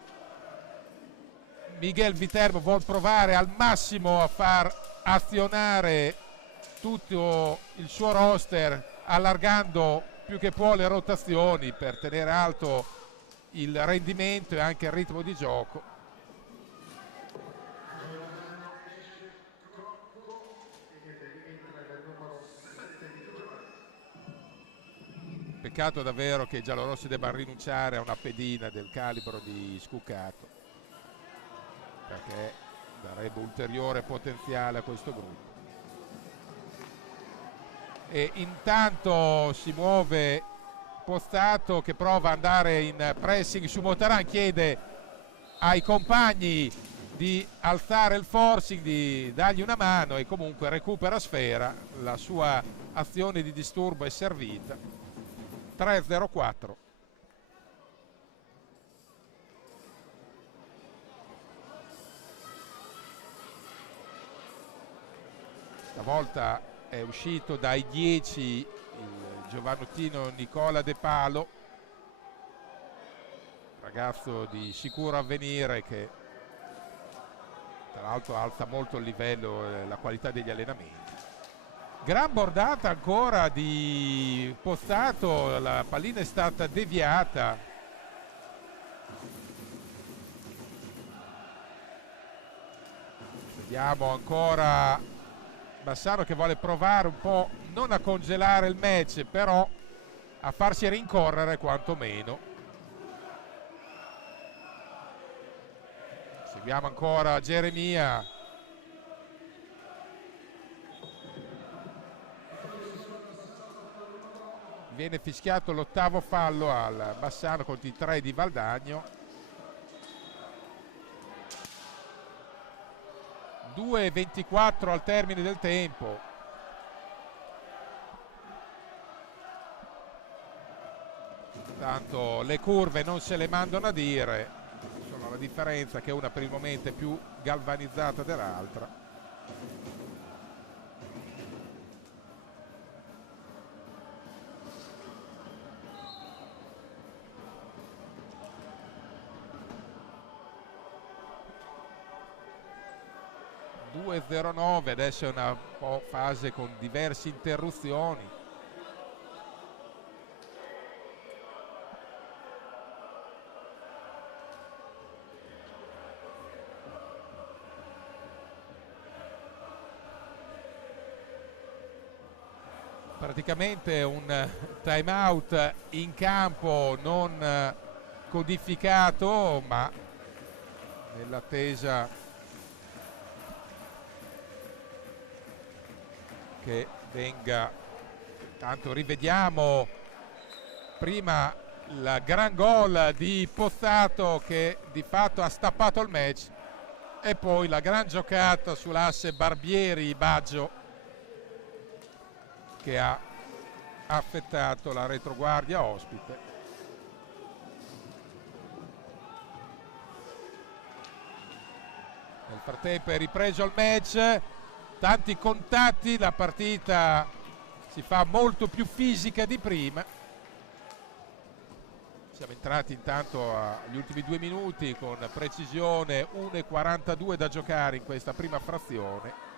Miguel Viterbo vuol provare al massimo a far azionare tutto il suo roster, allargando più che può le rotazioni per tenere alto il rendimento e anche il ritmo di gioco. Peccato davvero che i giallorossi debbano rinunciare a una pedina del calibro di Scuccato, perché darebbe ulteriore potenziale a questo gruppo. E intanto si muove Pozzato che prova ad andare in pressing su Motaran, chiede ai compagni di alzare il forcing, di dargli una mano, e comunque recupera Sfera. La sua azione di disturbo è servita. 3-0-4. Stavolta è uscito dai 10 il giovanottino Nicola De Palo, ragazzo di sicuro avvenire che tra l'altro alza molto il livello e la qualità degli allenamenti. Gran bordata ancora di Pozzato, la pallina è stata deviata. Vediamo ancora Bassano che vuole provare un po' non a congelare il match, però a farsi rincorrere quantomeno. Seguiamo ancora Geremia. Viene fischiato l'ottavo fallo al Bassano contro i 3 di Valdagno. 2:24 al termine del tempo. Tanto le curve non se le mandano a dire, sono la differenza che una per il momento è più galvanizzata dell'altra. Adesso è una fase con diverse interruzioni. Praticamente un time out in campo non codificato, ma nell'attesa che venga. Tanto rivediamo prima il gran gol di Pozzato che di fatto ha stappato il match, e poi la gran giocata sull'asse Barbieri-Baggio che ha affettato la retroguardia ospite. Nel frattempo è ripreso il match, tanti contatti, la partita si fa molto più fisica di prima. Siamo entrati intanto agli ultimi 2 minuti con precisione, 1:42 da giocare in questa prima frazione.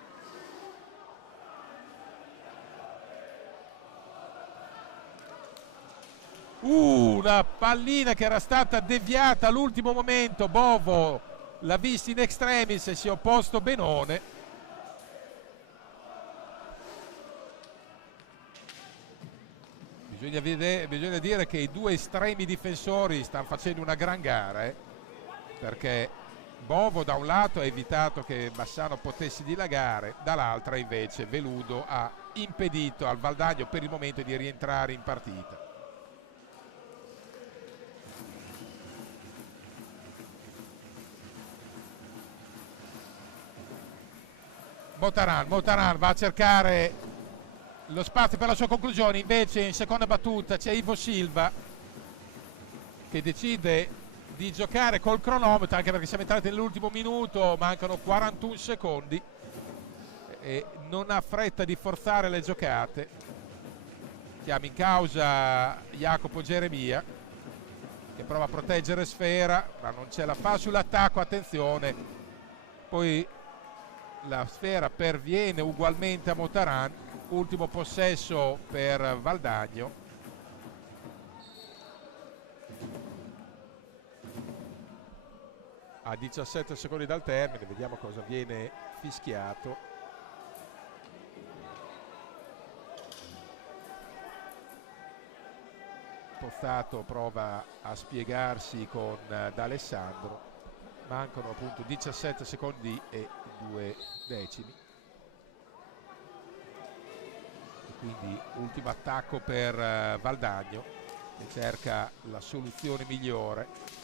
Una pallina che era stata deviata all'ultimo momento, Bovo l'ha vista in extremis e si è opposto benone. Bisogna dire che i 2 estremi difensori stanno facendo una gran gara, perché Bovo da un lato ha evitato che Bassano potesse dilagare, dall'altra invece Veludo ha impedito al Valdagno per il momento di rientrare in partita. Motaran va a cercare lo spazio per la sua conclusione, invece in seconda battuta c'è Ivo Silva che decide di giocare col cronometro, anche perché siamo entrati nell'ultimo minuto, mancano 41 secondi e non ha fretta di forzare le giocate. Chiama in causa Jacopo Geremia che prova a proteggere Sfera, ma non ce la fa sull'attacco, attenzione, poi la Sfera perviene ugualmente a Motaran, ultimo possesso per Valdagno. A 17 secondi dal termine, vediamo cosa viene fischiato. Pozzato prova a spiegarsi con D'Alessandro. Mancano appunto 17 secondi e 2 decimi. E quindi ultimo attacco per Valdagno che cerca la soluzione migliore.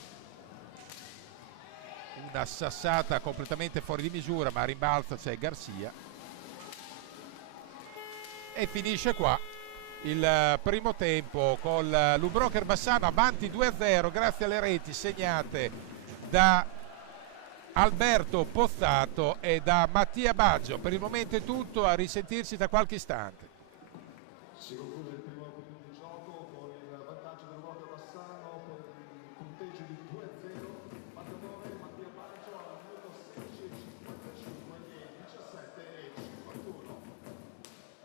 Una sassata completamente fuori di misura, ma a rimbalzo c'è Garcia. E finisce qua il primo tempo con l'Ubroker Bassano avanti 2-0 grazie alle reti segnate da Alberto Pozzato e da Mattia Baggio. Per il momento è tutto, a risentirci tra qualche istante. Si conclude il primo minuto di gioco con il vantaggio dell'Ubroker Bassano per il punteggio di 2-0. Mattatore Mattia Baggio al minuto 16:55 e 17:51.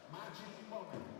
Magic Moment.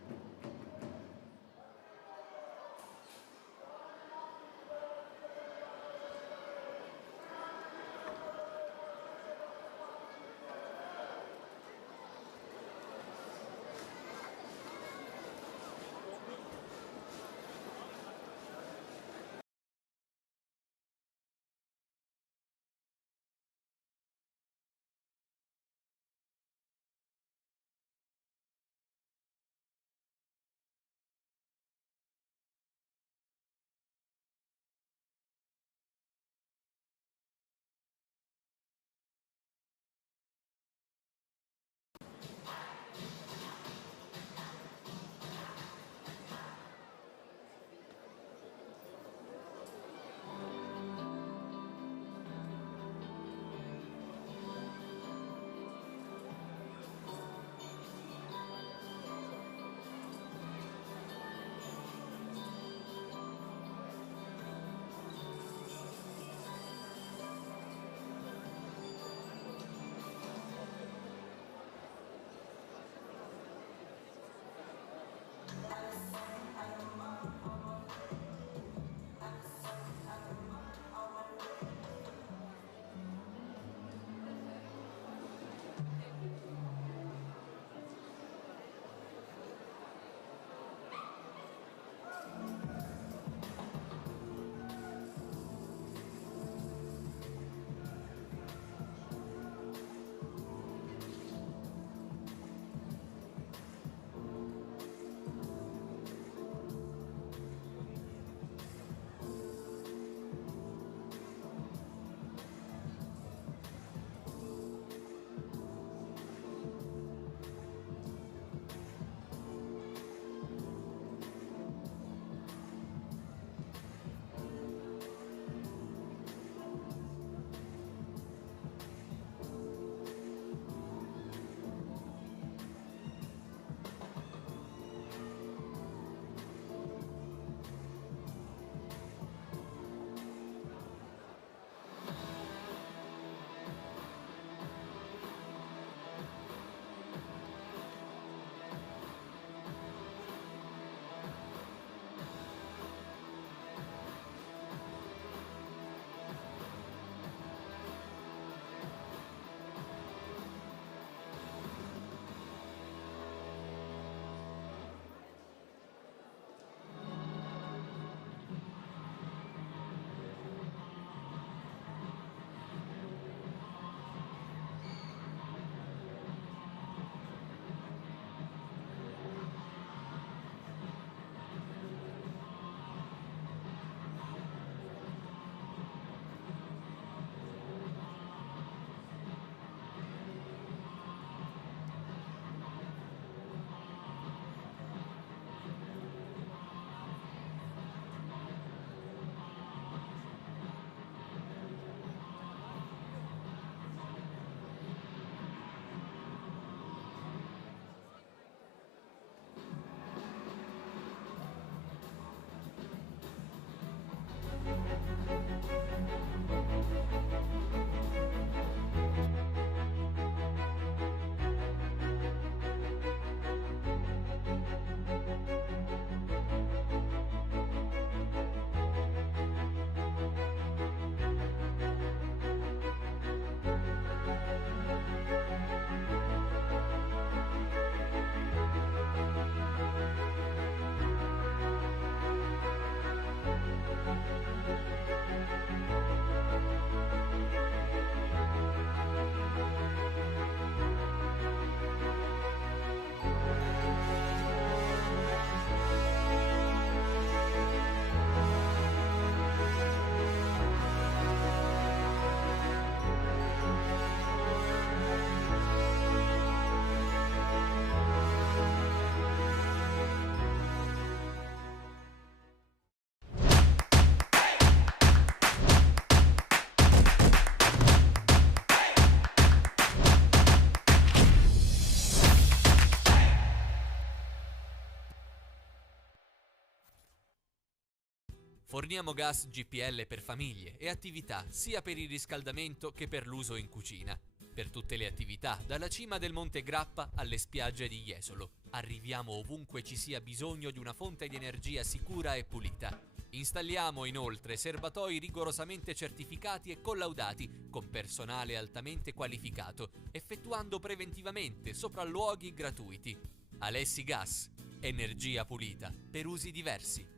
Forniamo gas GPL per famiglie e attività sia per il riscaldamento che per l'uso in cucina. Per tutte le attività, dalla cima del Monte Grappa alle spiagge di Jesolo. Arriviamo ovunque ci sia bisogno di una fonte di energia sicura e pulita. Installiamo inoltre serbatoi rigorosamente certificati e collaudati con personale altamente qualificato, effettuando preventivamente sopralluoghi gratuiti. Alessi Gas, energia pulita per usi diversi.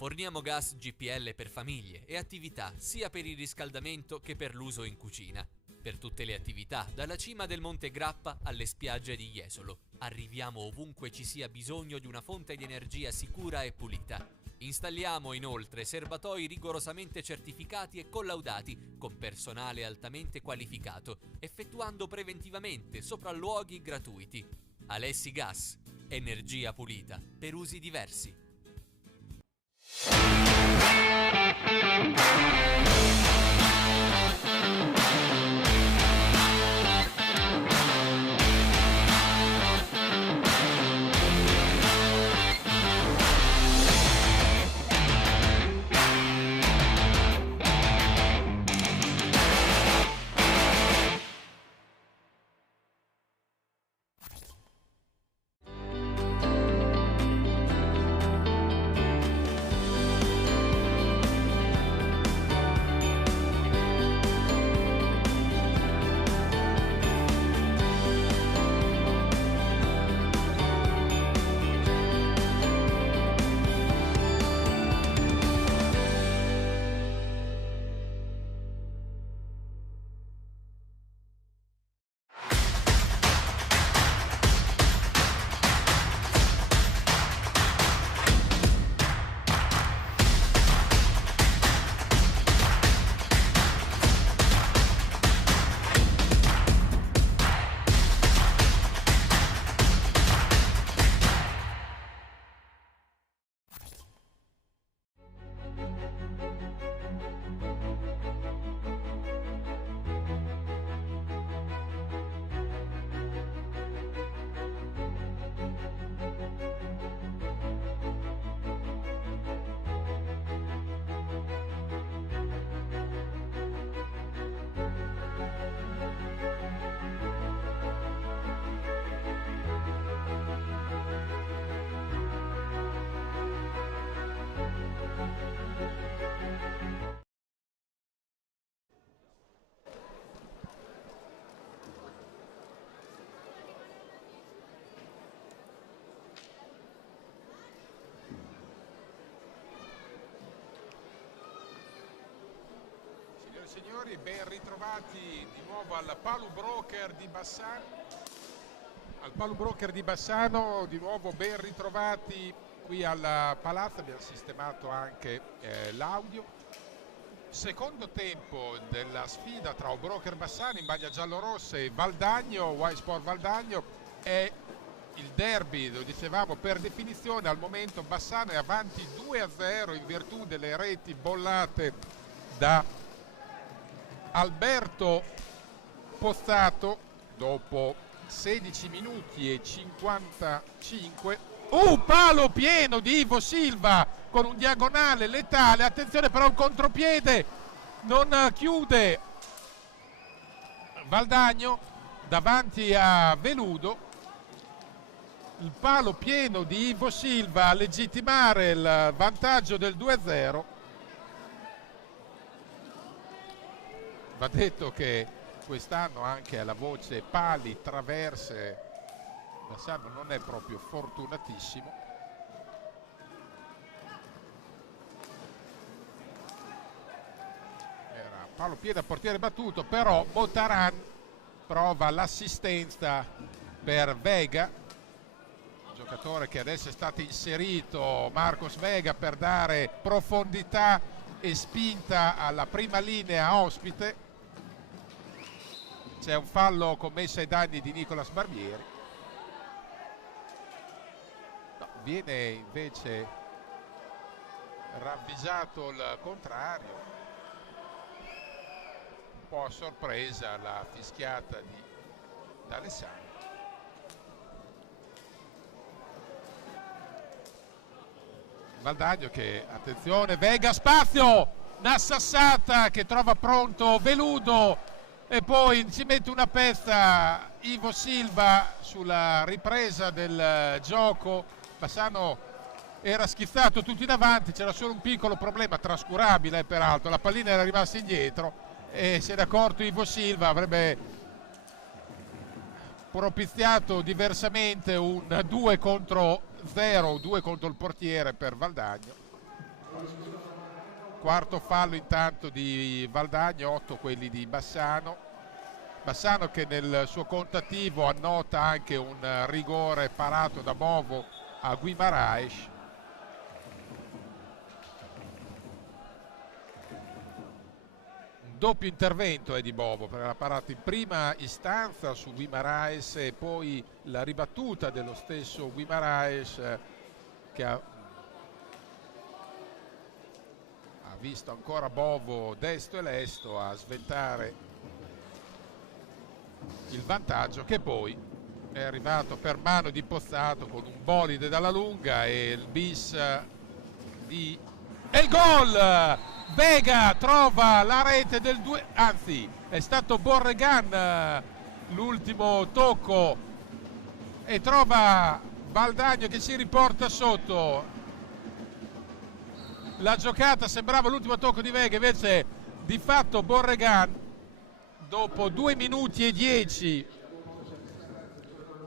Forniamo gas GPL per famiglie e attività sia per il riscaldamento che per l'uso in cucina. Per tutte le attività, dalla cima del Monte Grappa alle spiagge di Jesolo. Arriviamo ovunque ci sia bisogno di una fonte di energia sicura e pulita. Installiamo inoltre serbatoi rigorosamente certificati e collaudati con personale altamente qualificato, effettuando preventivamente sopralluoghi gratuiti. Alessi Gas, energia pulita per usi diversi. signori, ben ritrovati di nuovo al Palubroker di Bassano. Al Palubroker di Bassano, di nuovo ben ritrovati qui al palazzo, abbiamo sistemato anche l'audio. Secondo tempo della sfida tra Broker Bassano in maglia giallorossa e Valdagno, Y Sport Valdagno. È il derby, lo dicevamo, per definizione. Al momento Bassano è avanti 2-0 in virtù delle reti bollate da Alberto Pozzato dopo 16 minuti e 55. Palo pieno di Ivo Silva con un diagonale letale. Attenzione però, un contropiede, non chiude Valdagno davanti a Veludo. Il palo pieno di Ivo Silva a legittimare il vantaggio del 2-0. Va detto che quest'anno anche alla voce pali, traverse, Bassano non è proprio fortunatissimo. Era palo piede a portiere battuto, però Motaran prova l'assistenza per Vega, giocatore che adesso è stato inserito, Marcos Vega, per dare profondità e spinta alla prima linea ospite. C'è un fallo commesso ai danni di Nicolas Barbieri. No, viene invece ravvisato il contrario. Un po' a sorpresa la fischiata di D'Alessandro. Valdagno che, attenzione, Vega, spazio, una sassata che trova pronto Veludo e poi ci mette una pezza Ivo Silva sulla ripresa del gioco. Bassano era schizzato tutti davanti, c'era solo un piccolo problema trascurabile peraltro, la pallina era rimasta indietro e se n'è accorto Ivo Silva, avrebbe propiziato diversamente un 2 contro 0, 2 contro il portiere per Valdagno. Quarto fallo intanto di Valdagno, 8 quelli di Bassano. Bassano che nel suo contativo annota anche un rigore parato da Bovo a Guimaraes. Doppio intervento di Bovo, perché l'ha parato in prima istanza su Guimaraes e poi la ribattuta dello stesso Guimaraes che ha visto ancora Bovo desto e lesto a sventare il vantaggio, che poi è arrivato per mano di Pozzato con un bolide dalla lunga e il bis di... e il gol! Vega trova la rete del 2, anzi è stato Borregan l'ultimo tocco e trova Valdagno che si riporta sotto. La giocata sembrava l'ultimo tocco di Vega, invece di fatto Borregan dopo 2 minuti e 10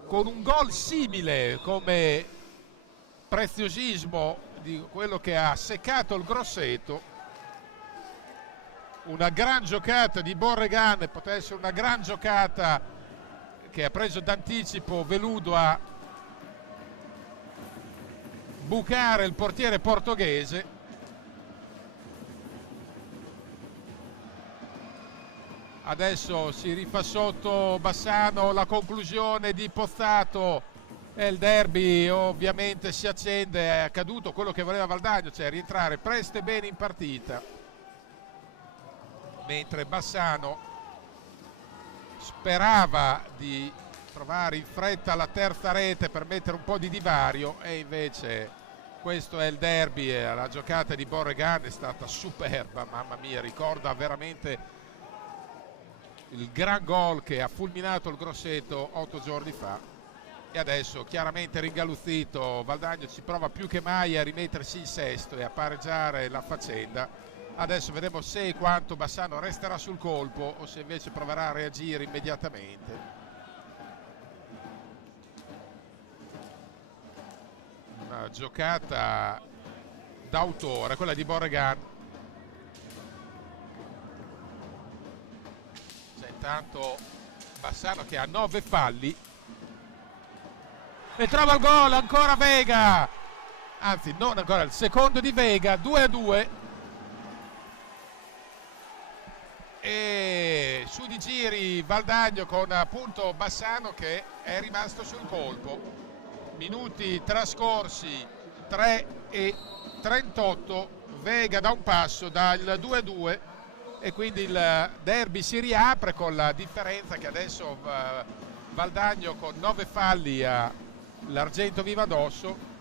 con un gol simile come preziosismo di quello che ha seccato il Grosseto. Una gran giocata di Borregan, poteva essere una gran giocata che ha preso d'anticipo Veludo a bucare il portiere portoghese. Adesso si rifà sotto Bassano, la conclusione di Pozzato e il derby ovviamente si accende. È accaduto quello che voleva Valdagno, cioè rientrare presto e bene in partita, mentre Bassano sperava di trovare in fretta la terza rete per mettere un po' di divario e invece questo è il derby. E la giocata di Borregan è stata superba, mamma mia, ricorda veramente il gran gol che ha fulminato il Grosseto 8 giorni fa. E adesso chiaramente ringaluzzito Valdagno ci prova più che mai a rimettersi in sesto e a pareggiare la faccenda. Adesso vedremo se e quanto Bassano resterà sul colpo o se invece proverà a reagire immediatamente. Una giocata d'autore, quella di Borregan. intanto Bassano che ha 9 falli e trova il gol, ancora Vega, anzi non ancora, il secondo di Vega, 2-2. E su di giri Valdagno con appunto Bassano che è rimasto sul colpo. Minuti trascorsi 3:38, Vega da un passo dal 2-2 e quindi il derby si riapre con la differenza che adesso Valdagno con 9 falli ha l'argento vivo addosso.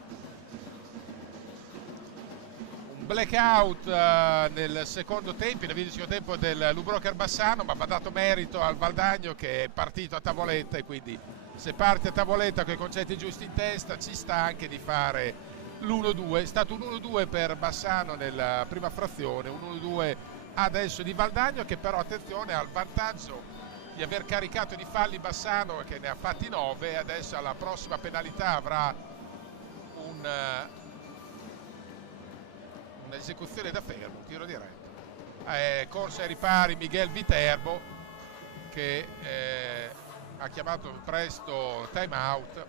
Un blackout nel secondo tempo, nel secondo tempo del Lubrocher Bassano, ma va dato merito al Valdagno che è partito a tavoletta e quindi se parte a tavoletta con i concetti giusti in testa ci sta anche di fare l'1-2. È stato un 1-2 per Bassano nella prima frazione, un 1-2 adesso di Valdagno che però attenzione ha il vantaggio di aver caricato di falli Bassano che ne ha fatti 9 e adesso alla prossima penalità avrà un'esecuzione da fermo, un tiro diretto. Corsa ai ripari Miguel Viterbo che ha chiamato presto time out.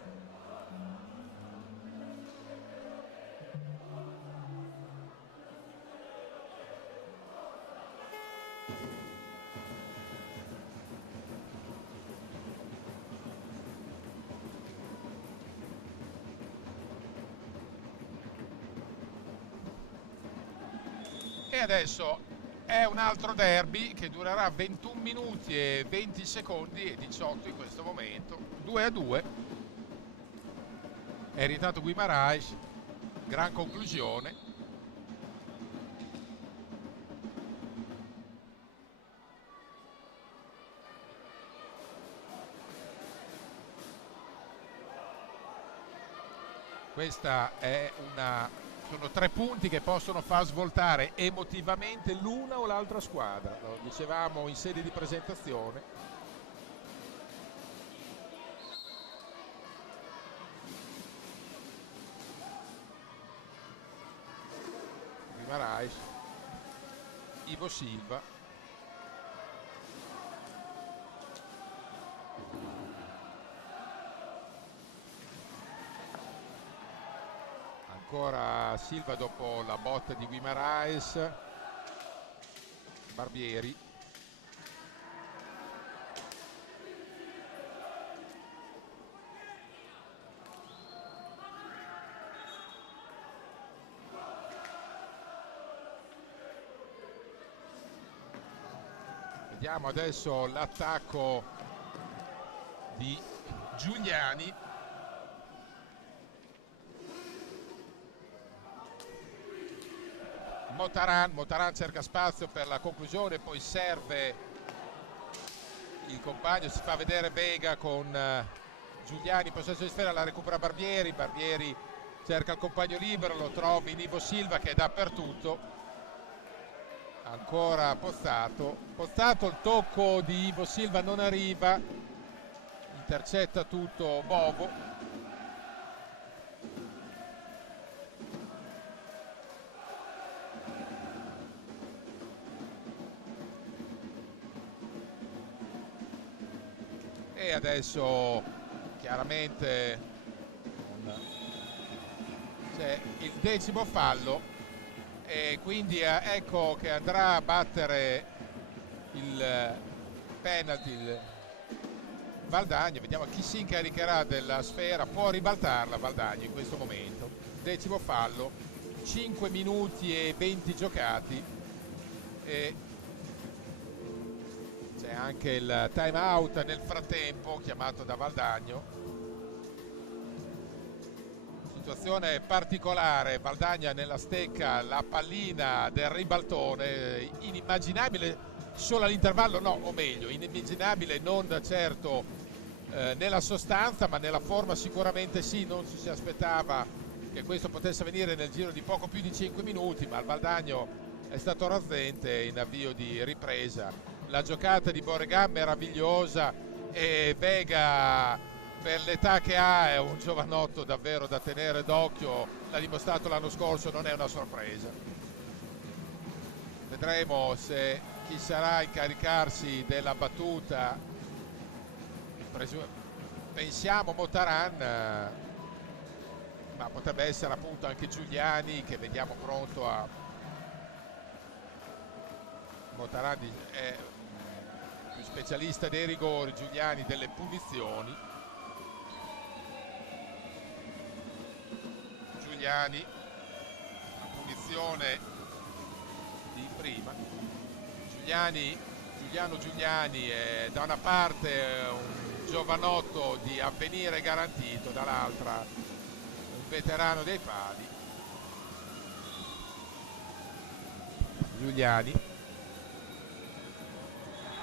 E adesso è un altro derby che durerà 21 minuti e 20 secondi e 18 in questo momento, 2-2. È rientrato Guimarães, gran conclusione. Questa è sono 3 punti che possono far svoltare emotivamente l'una o l'altra squadra, lo dicevamo in sede di presentazione. Guimarães, Ivo Silva, ancora Silva dopo la botta di Guimarães, Barbieri, vediamo adesso l'attacco di Giuliani. Motaran cerca spazio per la conclusione, poi serve il compagno, si fa vedere Vega con Giuliani, possesso di sfera, la recupera Barbieri cerca il compagno libero, lo trova in Ivo Silva che è dappertutto, ancora Pozzato, il tocco di Ivo Silva non arriva, intercetta tutto Bovo. E adesso chiaramente c'è il 10° fallo e quindi ecco che andrà a battere il penalty il Valdagno. Vediamo chi si incaricherà della sfera, può ribaltarla Valdagno in questo momento. 10° fallo, 5 minuti e 20 giocati e c'è anche il time out nel frattempo chiamato da Valdagno. Situazione particolare, Valdagno nella stecca la pallina del ribaltone, inimmaginabile solo all'intervallo, no, o meglio, inimmaginabile non certo nella sostanza ma nella forma sicuramente sì, non ci si aspettava che questo potesse avvenire nel giro di poco più di 5 minuti, ma il Valdagno è stato razzente in avvio di ripresa. La giocata di Borregà meravigliosa e Vega per l'età che ha è un giovanotto davvero da tenere d'occhio, l'ha dimostrato l'anno scorso, non è una sorpresa. Vedremo se chi sarà a incaricarsi della battuta. Pensiamo Motaran, ma potrebbe essere appunto anche Giuliani, che vediamo pronto a... Motaran è più specialista dei rigori, Giuliani delle punizioni. Giuliani, la punizione di prima. Giuliano Giuliani è da una parte un giovanotto di avvenire garantito, dall'altra un veterano dei pali. Giuliani,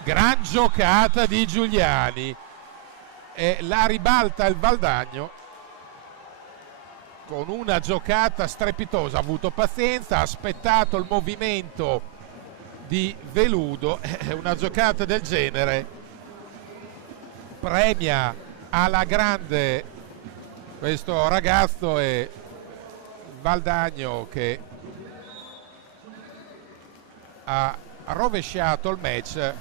gran giocata di Giuliani, e la ribalta il Valdagno con una giocata strepitosa. Ha avuto pazienza, ha aspettato il movimento di Veludo. Una giocata del genere premia alla grande questo ragazzo, e Valdagno che ha rovesciato il match.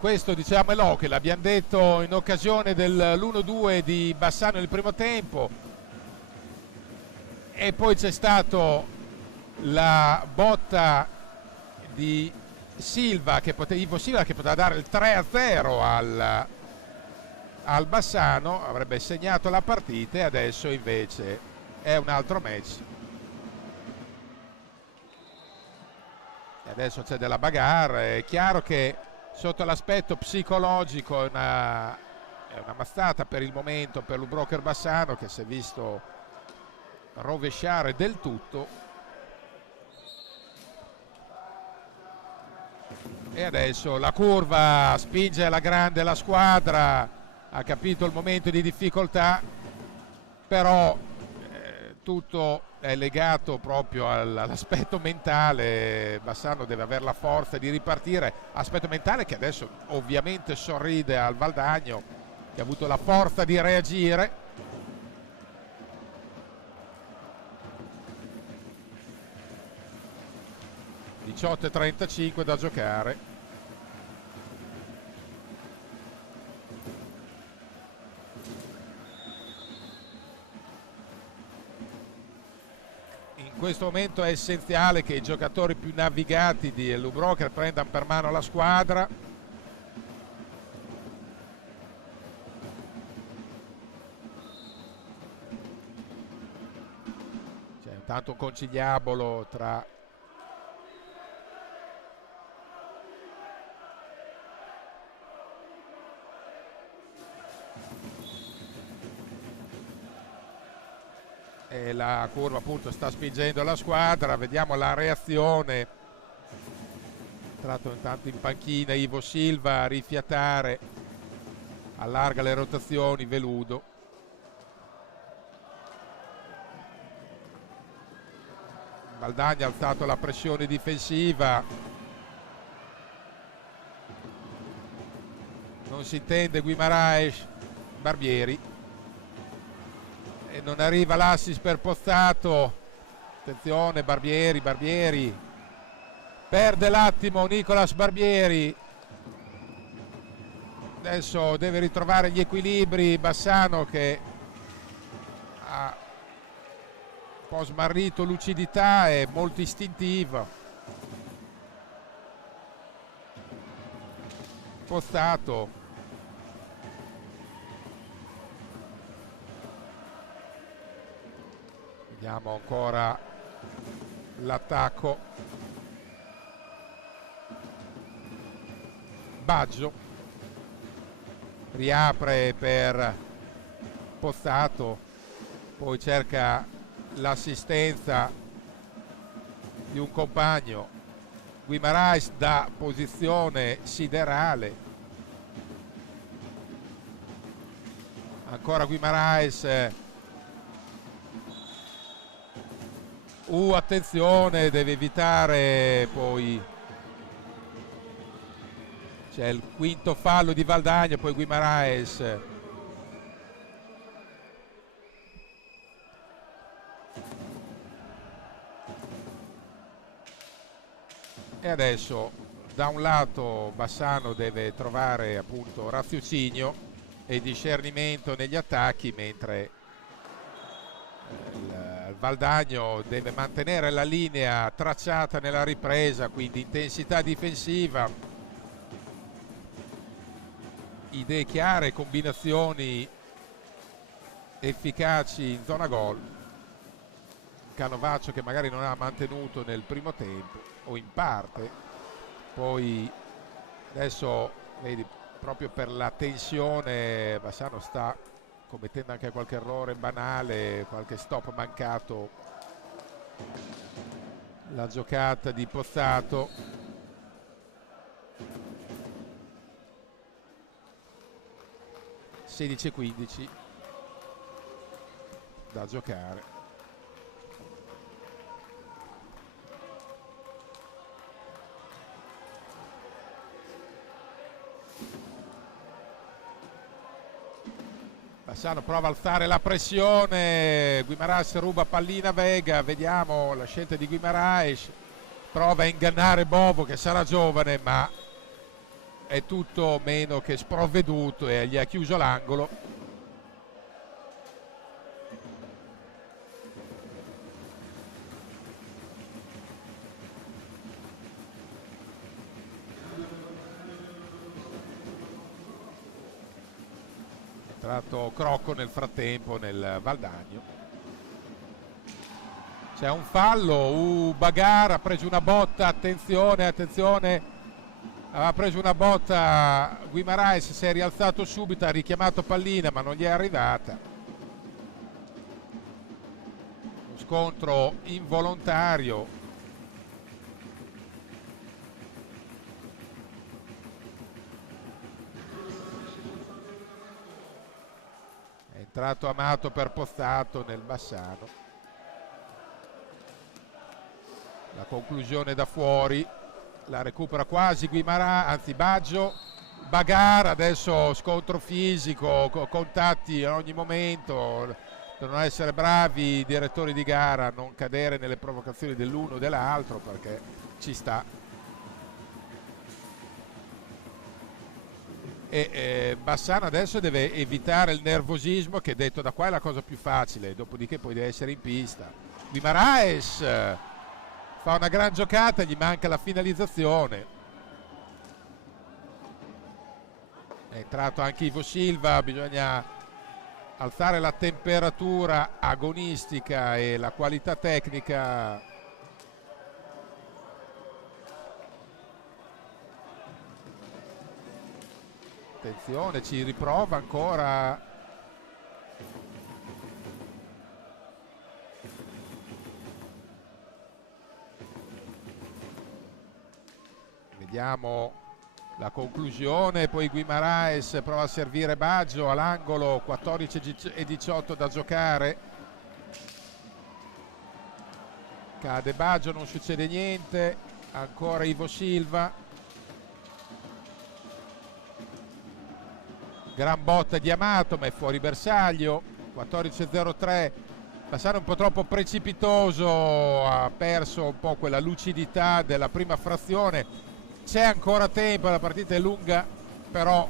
Questo diciamolo, che l'abbiamo detto in occasione dell'1-2 di Bassano nel primo tempo, e poi c'è stato la botta di Silva, Ivo Silva, che poteva dare il 3-0 al Bassano, avrebbe segnato la partita, e adesso invece è un altro match. E adesso c'è della bagarre. È chiaro che sotto l'aspetto psicologico è una mazzata per il momento per l'U-Broker Bassano, che si è visto rovesciare del tutto. E adesso la curva spinge alla grande la squadra, ha capito il momento di difficoltà, però tutto è legato proprio all'aspetto mentale. Bassano deve avere la forza di ripartire, aspetto mentale che adesso ovviamente sorride al Valdagno, che ha avuto la forza di reagire. (18:35 da giocare). In questo momento è essenziale che i giocatori più navigati di l'U-Broker prendano per mano la squadra. C'è intanto un conciliabolo tra e la curva appunto sta spingendo la squadra. Vediamo la reazione. Entrato intanto in panchina Ivo Silva a rifiatare, allarga le rotazioni Veludo. Valdagno ha alzato la pressione difensiva, non si intende Guimaraes, Barbieri, e non arriva l'assist per Pozzato. Attenzione Barbieri, perde l'attimo Nicolas Barbieri, adesso deve ritrovare gli equilibri Bassano, che ha un po' smarrito lucidità, è molto istintivo. Pozzato, vediamo ancora l'attacco. Baggio riapre per Pozzato, poi cerca l'assistenza di un compagno. Guimaraes da posizione siderale, ancora Guimaraes. Attenzione, deve evitare, poi c'è il quinto fallo di Valdagno, poi Guimaraes. E adesso da un lato Bassano deve trovare appunto raziocinio e discernimento negli attacchi, mentre il Valdagno deve mantenere la linea tracciata nella ripresa, quindi intensità difensiva, idee chiare, combinazioni efficaci in zona gol. Canovaccio che magari non ha mantenuto nel primo tempo o in parte, poi adesso vedi proprio per la tensione Bassano sta commettendo anche qualche errore banale, qualche stop mancato, la giocata di Pozzato. (16:15) da giocare. Bassano prova a alzare la pressione, Guimaraes ruba pallina Vega, vediamo la scelta di Guimaraes, prova a ingannare Bovo che sarà giovane ma è tutto meno che sprovveduto e gli ha chiuso l'angolo. Entrato Crocco nel frattempo nel Valdagno. C'è un fallo, Bagar ha preso una botta, attenzione, ha preso una botta Guimaraes, si è rialzato subito, ha richiamato pallina ma non gli è arrivata. Uno scontro involontario. È entrato Amato per Pozzato nel Bassano. La conclusione da fuori. La recupera quasi Guimaraes, anzi Baggio, Bagar, adesso scontro fisico, contatti a ogni momento, devono essere bravi i direttori di gara a non cadere nelle provocazioni dell'uno o dell'altro perché ci sta. E Bassano adesso deve evitare il nervosismo, che detto da qua è la cosa più facile, dopodiché poi deve essere in pista. Guimaraes fa una gran giocata, gli manca la finalizzazione. È entrato anche Ivo Silva, bisogna alzare la temperatura agonistica e la qualità tecnica. Attenzione, ci riprova ancora. Vediamo la conclusione, poi Guimaraes prova a servire Baggio all'angolo, 14:18 da giocare. Cade Baggio, non succede niente, ancora Ivo Silva. Gran botta di Amato ma è fuori bersaglio. 14:03. Bassano un po' troppo precipitoso, ha perso un po' quella lucidità della prima frazione. C'è ancora tempo, la partita è lunga, però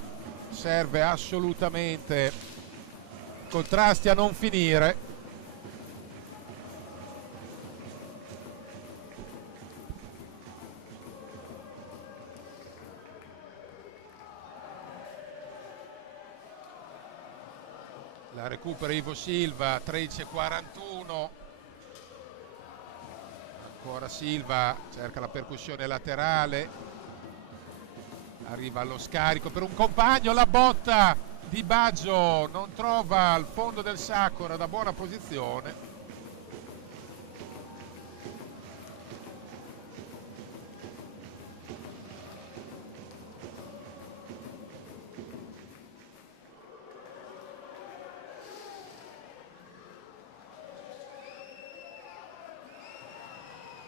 serve assolutamente contrasti a non finire. La recupera Ivo Silva, 13:41. Ancora Silva, cerca la percussione laterale. Arriva allo scarico per un compagno, la botta di Baggio non trova il fondo del sacco, era da buona posizione.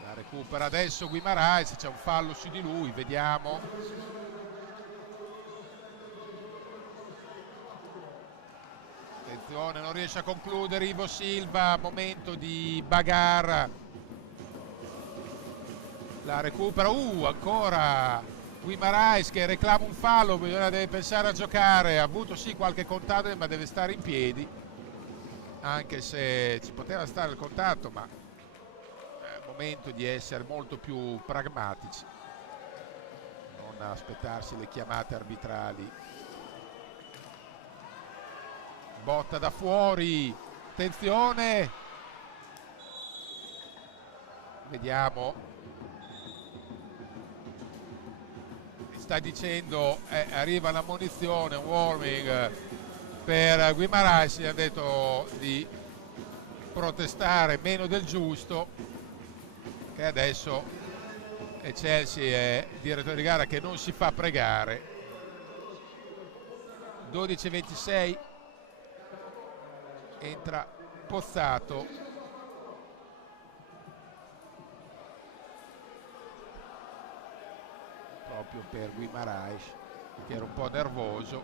La recupera adesso Guimaraes, c'è un fallo su di lui, vediamo. Attenzione, non riesce a concludere Ivo Silva, momento di Bagar. la recupera, ancora Guimarães che reclama un fallo, deve pensare a giocare, ha avuto sì qualche contatto ma deve stare in piedi, anche se ci poteva stare il contatto, ma è il momento di essere molto più pragmatici, non aspettarsi le chiamate arbitrali. Botta da fuori, attenzione, vediamo, sta dicendo arriva la munizione, un warning per Guimarães, gli ha detto di protestare meno del giusto, che adesso è Chelsea, è direttore di gara che non si fa pregare. 12-26, entra Pozzato, proprio per Guimarães che era un po' nervoso.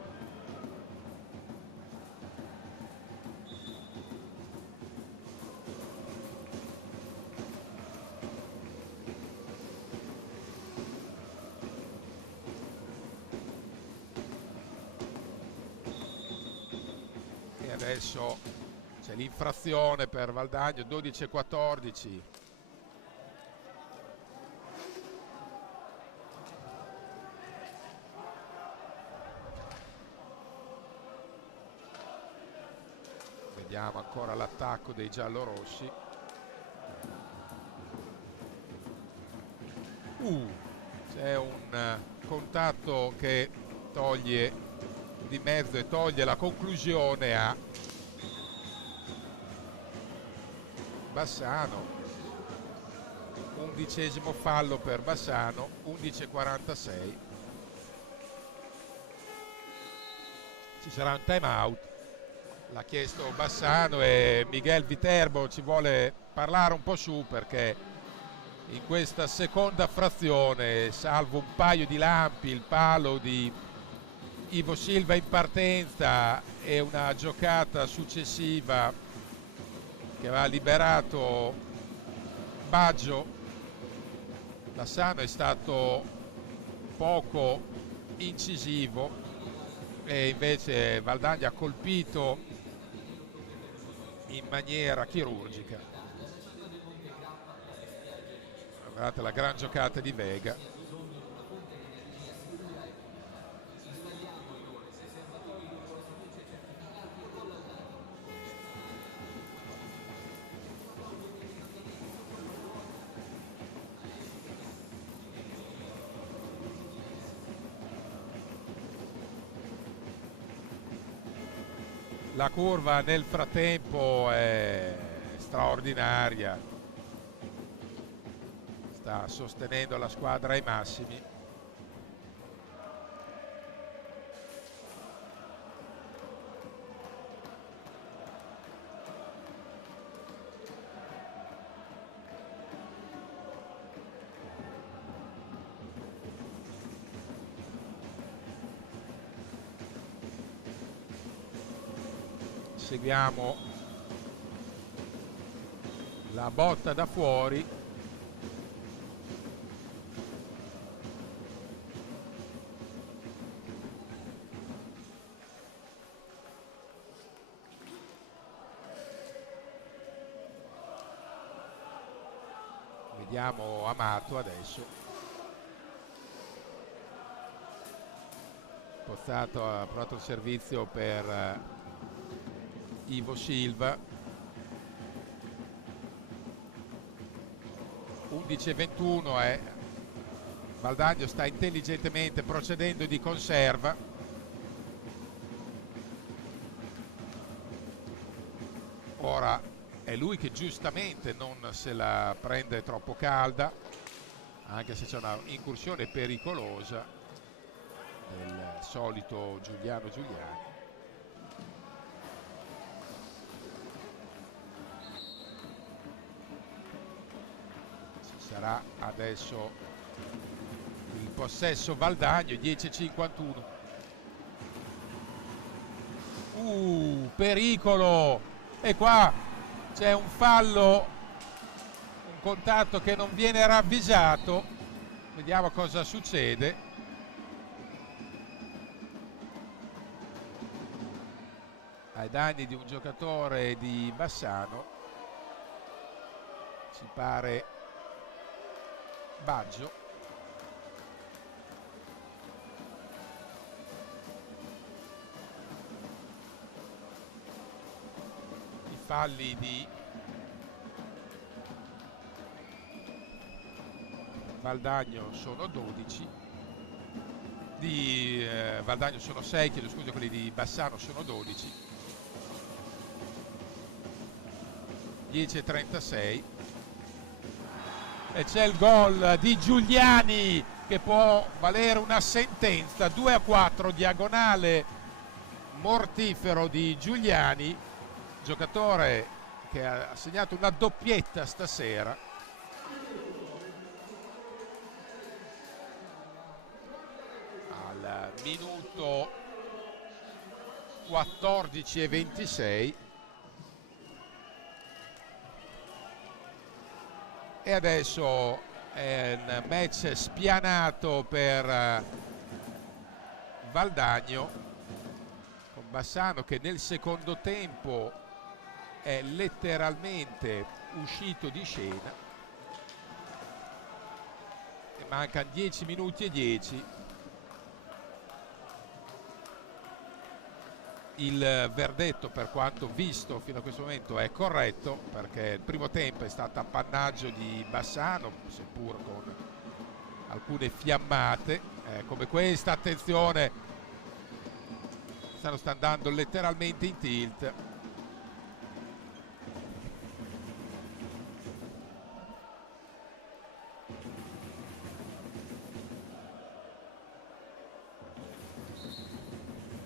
E adesso c'è l'infrazione per Valdagno, 12-14. Vediamo ancora l'attacco dei giallorossi. C'è un contatto che toglie di mezzo e toglie la conclusione a Bassano. 11° fallo per Bassano, 11-46. Ci sarà un time out. L'ha chiesto Bassano e Miguel Viterbo ci vuole parlare un po' su, perché in questa seconda frazione, salvo un paio di lampi, il palo di Ivo Silva in partenza e una giocata successiva che aveva liberato Baggio, Bassano è stato poco incisivo e invece Valdagno ha colpito in maniera chirurgica. Guardate la gran giocata di Vega. La curva nel frattempo è straordinaria, sta sostenendo la squadra ai massimi. Seguiamo la botta da fuori. Vediamo Amato adesso. Pozzato ha provato il servizio per Ivo Silva. 11-21 Valdagno sta intelligentemente procedendo di conserva. Ora è lui che giustamente non se la prende troppo calda, anche se c'è una incursione pericolosa del solito Giuliano Giuliani. Sarà adesso il possesso Valdagno, 10-51. Pericolo! E qua c'è un fallo, un contatto che non viene ravvisato. Vediamo cosa succede. Ai danni di un giocatore di Bassano, ci pare Baggio. I falli di Valdagno sono 12, di Valdagno sono 6, chiedo scusa, quelli di Bassano sono 12. 10:36 e c'è il gol di Giuliani che può valere una sentenza. 2-4, diagonale mortifero di Giuliani, giocatore che ha segnato una doppietta stasera. Al minuto 14:26 e adesso è un match spianato per Valdagno, con Bassano che nel secondo tempo è letteralmente uscito di scena e mancano 10 minuti e 10. Il verdetto, per quanto visto fino a questo momento, è corretto, perché il primo tempo è stato appannaggio di Bassano, seppur con alcune fiammate come questa. Attenzione, sta andando letteralmente in tilt.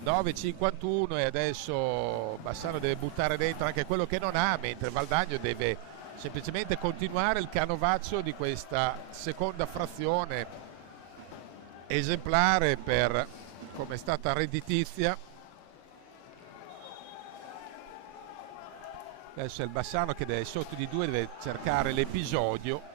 (9:51) e adesso Bassano deve buttare dentro anche quello che non ha, mentre Valdagno deve semplicemente continuare il canovaccio di questa seconda frazione, esemplare per come è stata redditizia. Adesso è il Bassano che è sotto di 2, deve cercare l'episodio.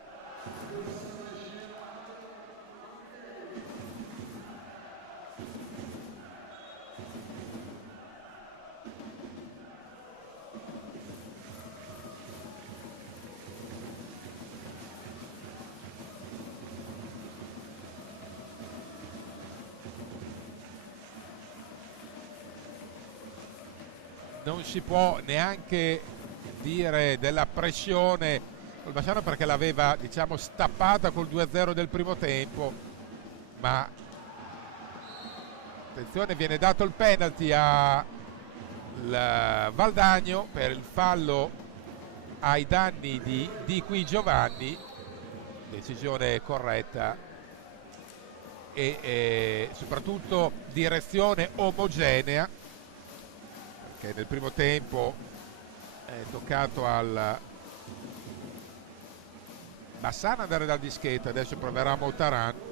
Non si può neanche dire della pressione col Bassano, perché l'aveva, diciamo, stappata col 2-0 del primo tempo, ma attenzione, viene dato il penalty a Valdagno per il fallo ai danni di Qui Giovanni. Decisione corretta e soprattutto direzione omogenea, che nel primo tempo è toccato al Bassano andare dal dischetto. Adesso proverà Motaran.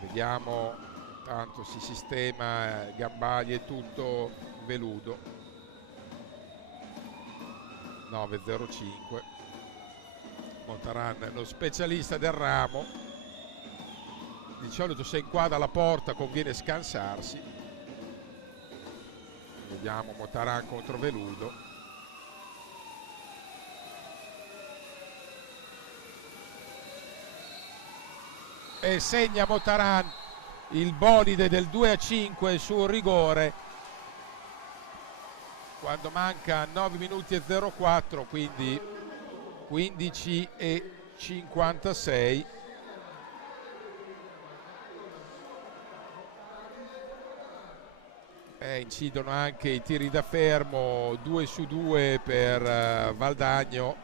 Vediamo, tanto si sistema Gambagli e tutto Veludo. 9:05. Montaran, lo specialista del ramo. Di solito se inquadra la porta conviene scansarsi. Vediamo Montaran contro Veludo. E segna Motaran il bolide del 2-5 sul rigore quando manca 9 minuti e 04, quindi 15:56. Incidono anche i tiri da fermo, 2-2 per Valdagno,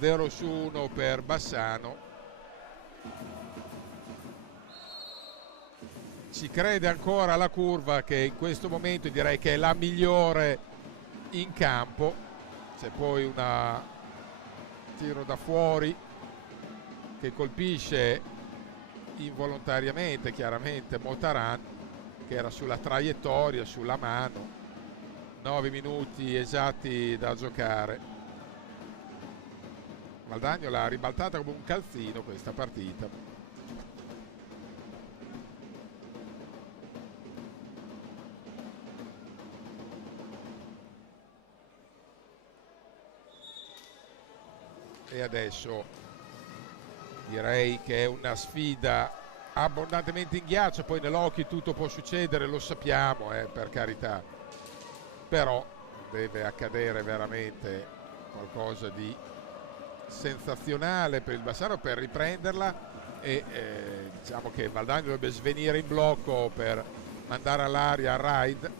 0-1 per Bassano. ci crede ancora la curva, che in questo momento direi che è la migliore in campo. C'è poi un tiro da fuori che colpisce involontariamente chiaramente Motaran, che era sulla traiettoria, sulla mano. 9 minuti esatti da giocare. Valdagno l'ha ribaltata come un calzino questa partita. E adesso direi che è una sfida abbondantemente in ghiaccio, poi nell'hockey tutto può succedere, lo sappiamo, per carità, però deve accadere veramente qualcosa di sensazionale per il Bassano per riprenderla, e diciamo che Valdagno dovrebbe svenire in blocco per mandare all'aria Raid.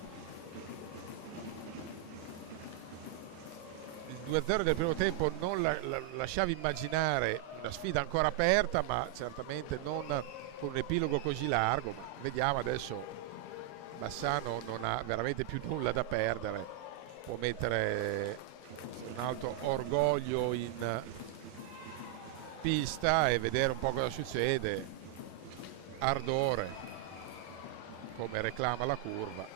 Il 2-0 del primo tempo non lasciava immaginare una sfida ancora aperta, ma certamente non con un epilogo così largo. Ma vediamo adesso, Bassano non ha veramente più nulla da perdere, può mettere un alto orgoglio in pista e vedere un po' cosa succede. Ardore, come reclama la curva,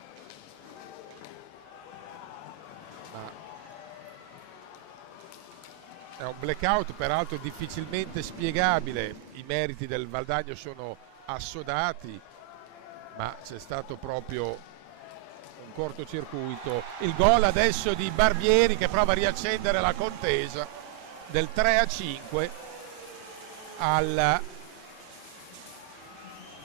ma è un blackout peraltro difficilmente spiegabile. I meriti del Valdagno sono assodati, ma c'è stato proprio un cortocircuito. Il gol adesso di Barbieri, che prova a riaccendere la contesa, del 3-5 al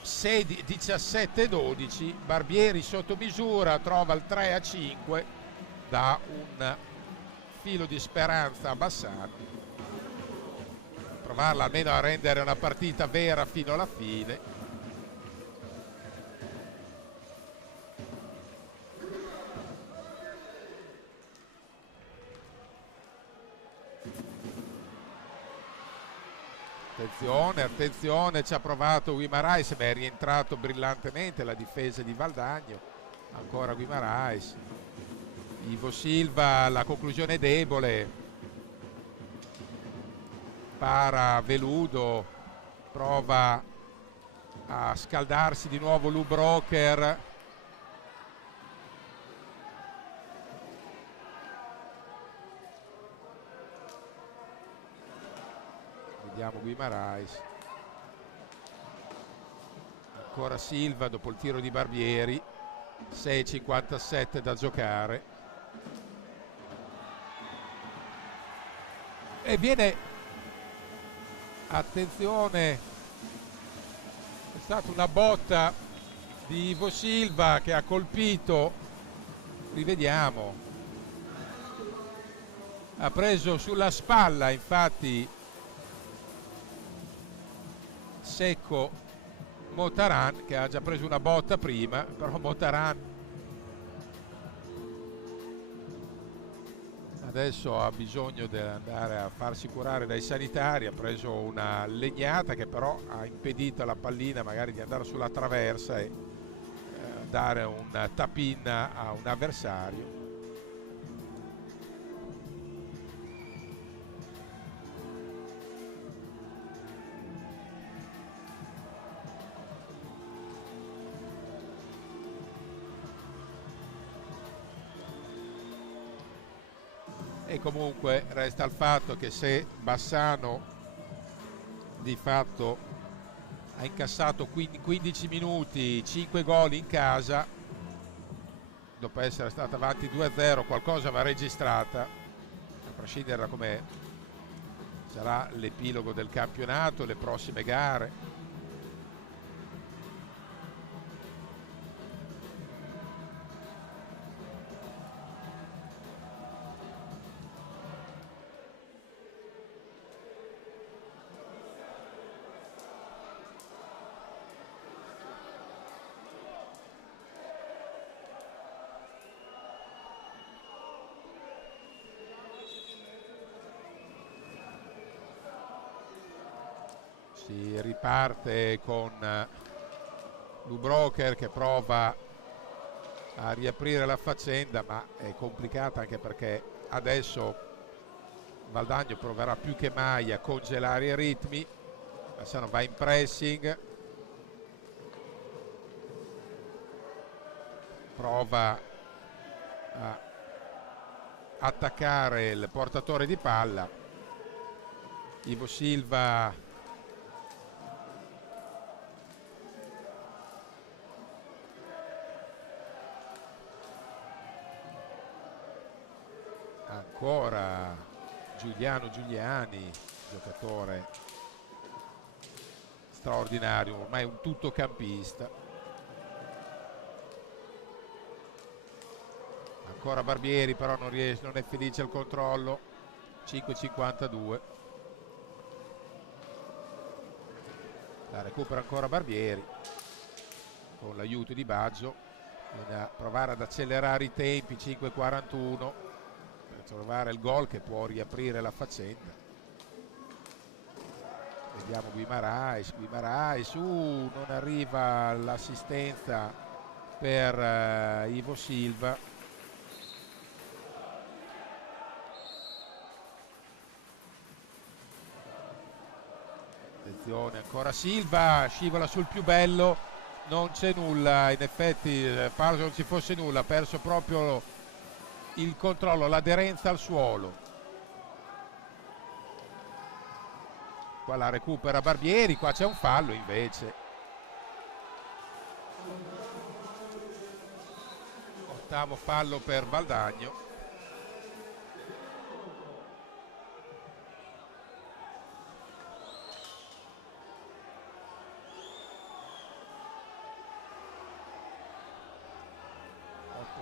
17-12. Barbieri sotto misura trova il 3-5, da un filo di speranza a Bassano, provarla almeno a rendere una partita vera fino alla fine. Attenzione, attenzione, ci ha provato Guimarães, ma è rientrato brillantemente la difesa di Valdagno. Ancora Guimarães. Ivo Silva, la conclusione debole, para Veludo, prova a scaldarsi di nuovo Lou Broker. Vediamo Guimarães, ancora Silva dopo il tiro di Barbieri. 6:57 da giocare. E viene, attenzione, è stata una botta di Ivo Silva che ha colpito, rivediamo, ha preso sulla spalla infatti secco Motaran, che ha già preso una botta prima, però Motaran adesso ha bisogno di andare a farsi curare dai sanitari. Ha preso una legnata che però ha impedito alla pallina magari di andare sulla traversa e dare un tap-in a un avversario. E comunque resta il fatto che se Bassano di fatto ha incassato 15 minuti, 5 gol in casa, dopo essere stata avanti 2-0, qualcosa va registrata, a prescindere da come sarà l'epilogo del campionato, le prossime gare. Si riparte con Lubrocher che prova a riaprire la faccenda, ma è complicata anche perché adesso Valdagno proverà più che mai a congelare i ritmi. Bassano va in pressing, prova a attaccare il portatore di palla. Ivo Silva ancora Giuliano Giuliani, giocatore straordinario, ormai un tuttocampista. Ancora Barbieri, però non riesce, non è felice al controllo. 5,52. La recupera ancora Barbieri con l'aiuto di Baggio. Bisogna provare ad accelerare i tempi. 5,41 per trovare il gol che può riaprire la faccenda. Vediamo Guimaraes, non arriva l'assistenza per Ivo Silva. Attenzione, ancora Silva, scivola sul più bello, non c'è nulla, in effetti pare che non ci fosse nulla, ha perso proprio il controllo, l'aderenza al suolo. Qua la recupera Barbieri, qua c'è un fallo invece. Ottavo fallo per Valdagno.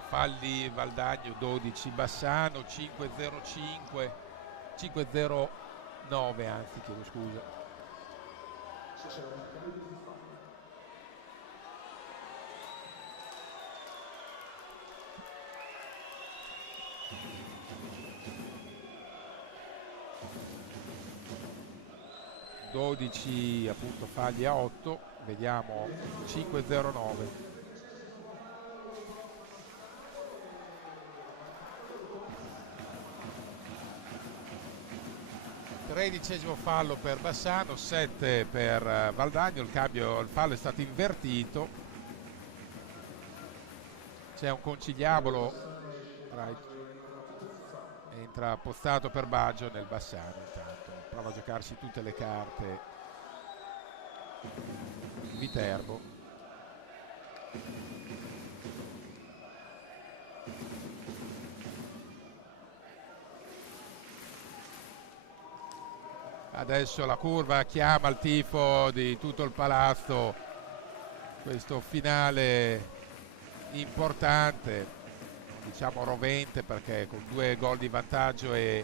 Falli Valdagno, 12 Bassano, 5,05, 5,09 anzi, chiedo scusa. Dodici appunto falli a 8, vediamo 5,09. 13° fallo per Bassano, 7 per Valdagno, il fallo è stato invertito, c'è un conciliabolo, entra Pozzato per Baggio nel Bassano, intanto prova a giocarsi tutte le carte Viterbo. Adesso la curva chiama il tifo di tutto il palazzo, questo finale importante, diciamo rovente, perché con 2 gol di vantaggio e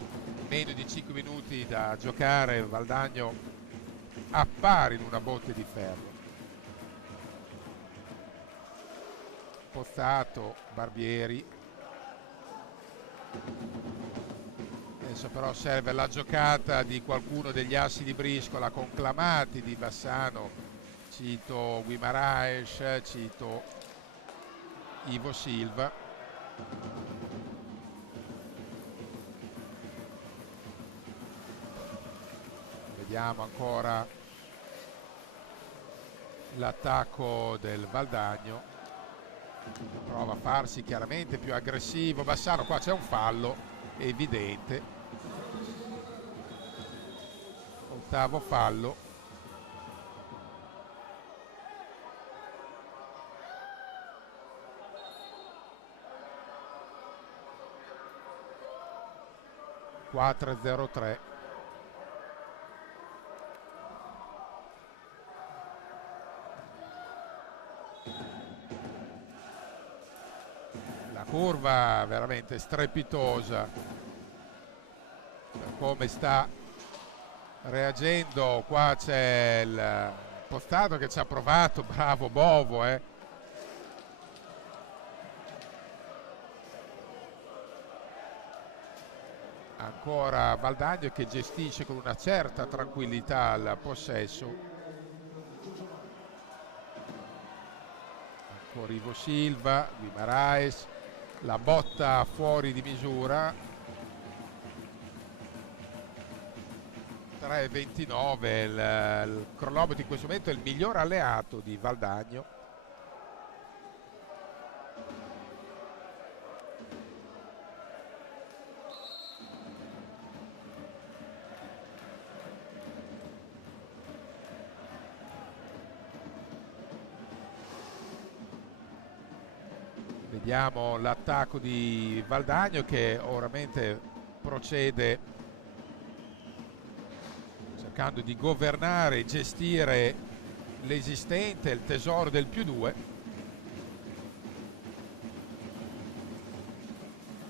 meno di 5 minuti da giocare Valdagno appare in una botte di ferro. Pozzato, Barbieri. Adesso però serve la giocata di qualcuno degli assi di briscola conclamati di Bassano, cito Guimaraes, cito Ivo Silva. Vediamo ancora l'attacco del Valdagno, prova a farsi chiaramente più aggressivo Bassano, qua c'è un fallo evidente. Ottavo fallo. (4-0-3). La curva veramente strepitosa per come sta reagendo. Qua c'è il Pozzato che ci ha provato, bravo Bovo, ancora Valdagno che gestisce con una certa tranquillità il possesso. por Ivo Silva, Guimaraes, la botta fuori di misura, 3,29, il cronometro in questo momento è il miglior alleato di Valdagno. Vediamo l'attacco di Valdagno che oramente procede cercando di governare e gestire l'esistente, il tesoro del +2.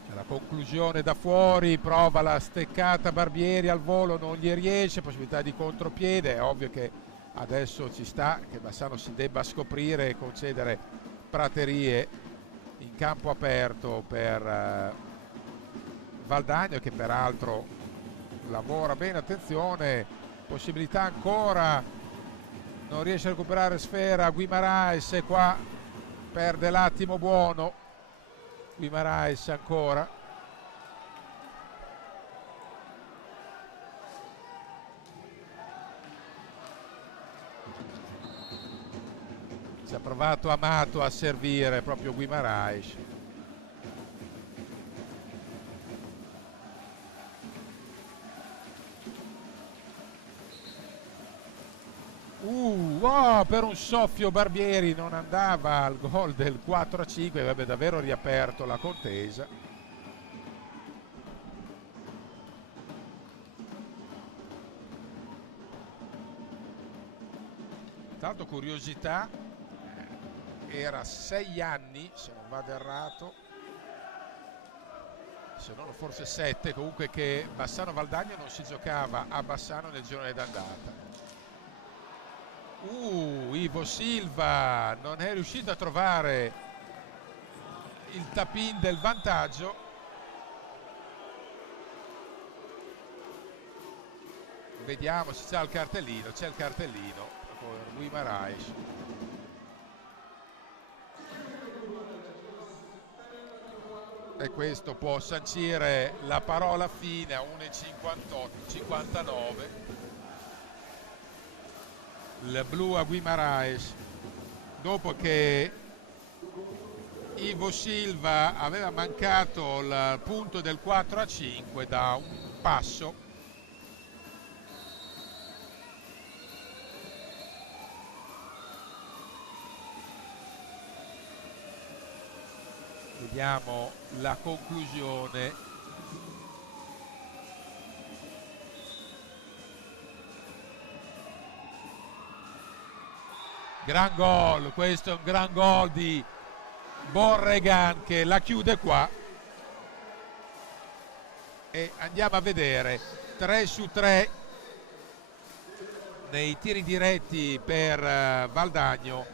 C'è la conclusione da fuori, prova la steccata Barbieri al volo, non gli riesce, possibilità di contropiede. È ovvio che adesso ci sta che Bassano si debba scoprire e concedere praterie in campo aperto per Valdagno, che peraltro lavora bene. Attenzione, possibilità ancora, non riesce a recuperare sfera Guimaraes e qua perde l'attimo buono Guimaraes ancora. Ci ha provato Amato a servire proprio Guimaraes. Per un soffio Barbieri non andava al gol del 4-5, avrebbe davvero riaperto la contesa. Tanto curiosità, era 6 anni, se non vado errato, se non forse 7, comunque, che Bassano Valdagno non si giocava a Bassano nel girone d'andata. Ivo Silva non è riuscito a trovare il tap-in del vantaggio. Vediamo se c'è il cartellino. C'è il cartellino per Guimaraes. E questo può sancire la parola fine a 1,58-59. Il blu a Guimaraes, dopo che Ivo Silva aveva mancato il punto del 4-5 da un passo. Vediamo la conclusione. Gran gol, questo è un gran gol di Borregan che la chiude qua. E andiamo a vedere 3 su 3 nei tiri diretti per Valdagno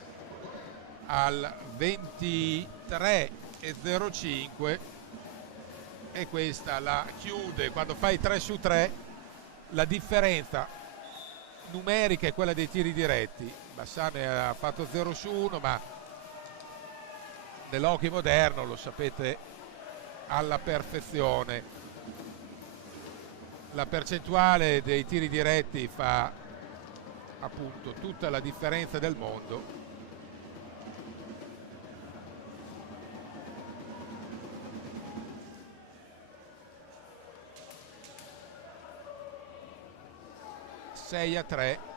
al 23,05, e questa la chiude. Quando fai 3 su 3 la differenza numerica è quella dei tiri diretti. Bassano ha fatto 0 su 1, ma nell'hockey moderno lo sapete alla perfezione. La percentuale dei tiri diretti fa appunto tutta la differenza del mondo. Sei a 3.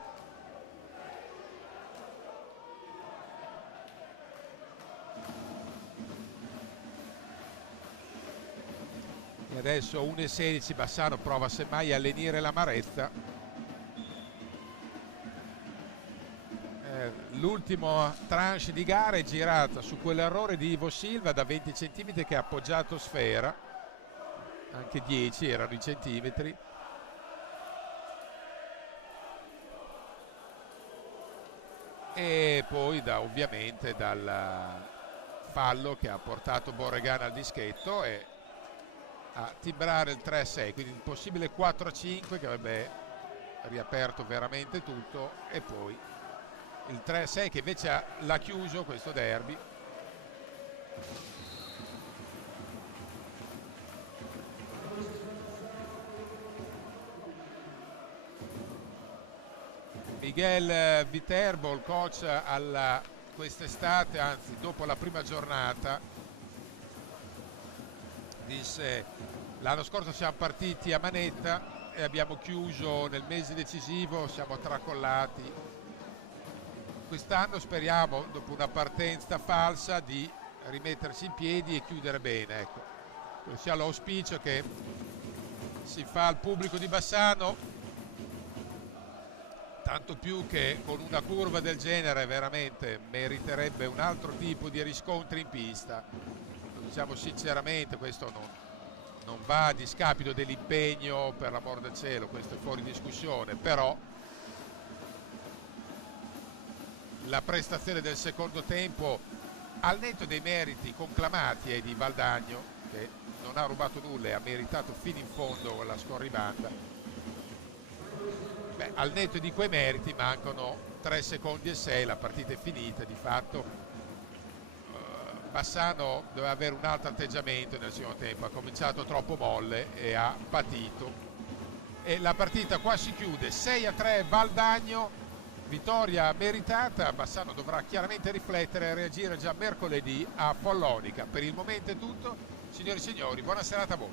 E adesso 1,16, Bassano prova semmai a lenire l'amarezza. L'ultima tranche di gara è girata su quell'errore di Ivo Silva da 20 cm che ha appoggiato sfera, anche 10 erano i centimetri. E poi ovviamente dal fallo che ha portato Borregan al dischetto e a timbrare il 3-6, quindi il possibile 4-5 che avrebbe riaperto veramente tutto, e poi il 3-6 che invece l'ha chiuso questo derby. Miguel Viterbo, il coach quest'estate, anzi dopo la prima giornata, disse: l'anno scorso siamo partiti a manetta e abbiamo chiuso nel mese decisivo, siamo tracollati. Quest'anno speriamo, dopo una partenza falsa, di rimettersi in piedi e chiudere bene. Ecco, questo sia l'auspicio che si fa al pubblico di Bassano, tanto più che con una curva del genere veramente meriterebbe un altro tipo di riscontri in pista. Lo diciamo sinceramente, questo non va a discapito dell'impegno, per l'amor del cielo, questo è fuori discussione, però la prestazione del secondo tempo, al netto dei meriti conclamati di Valdagno, che non ha rubato nulla e ha meritato fino in fondo la scorribanda, al netto di quei meriti mancano 3 secondi e 6, la partita è finita di fatto. Bassano doveva avere un altro atteggiamento nel secondo tempo, ha cominciato troppo molle e ha patito, e la partita qua si chiude 6-3 Valdagno. Vittoria meritata. Bassano dovrà chiaramente riflettere e reagire già mercoledì a Follonica. Per il momento è tutto, signori e signori, buona serata a voi.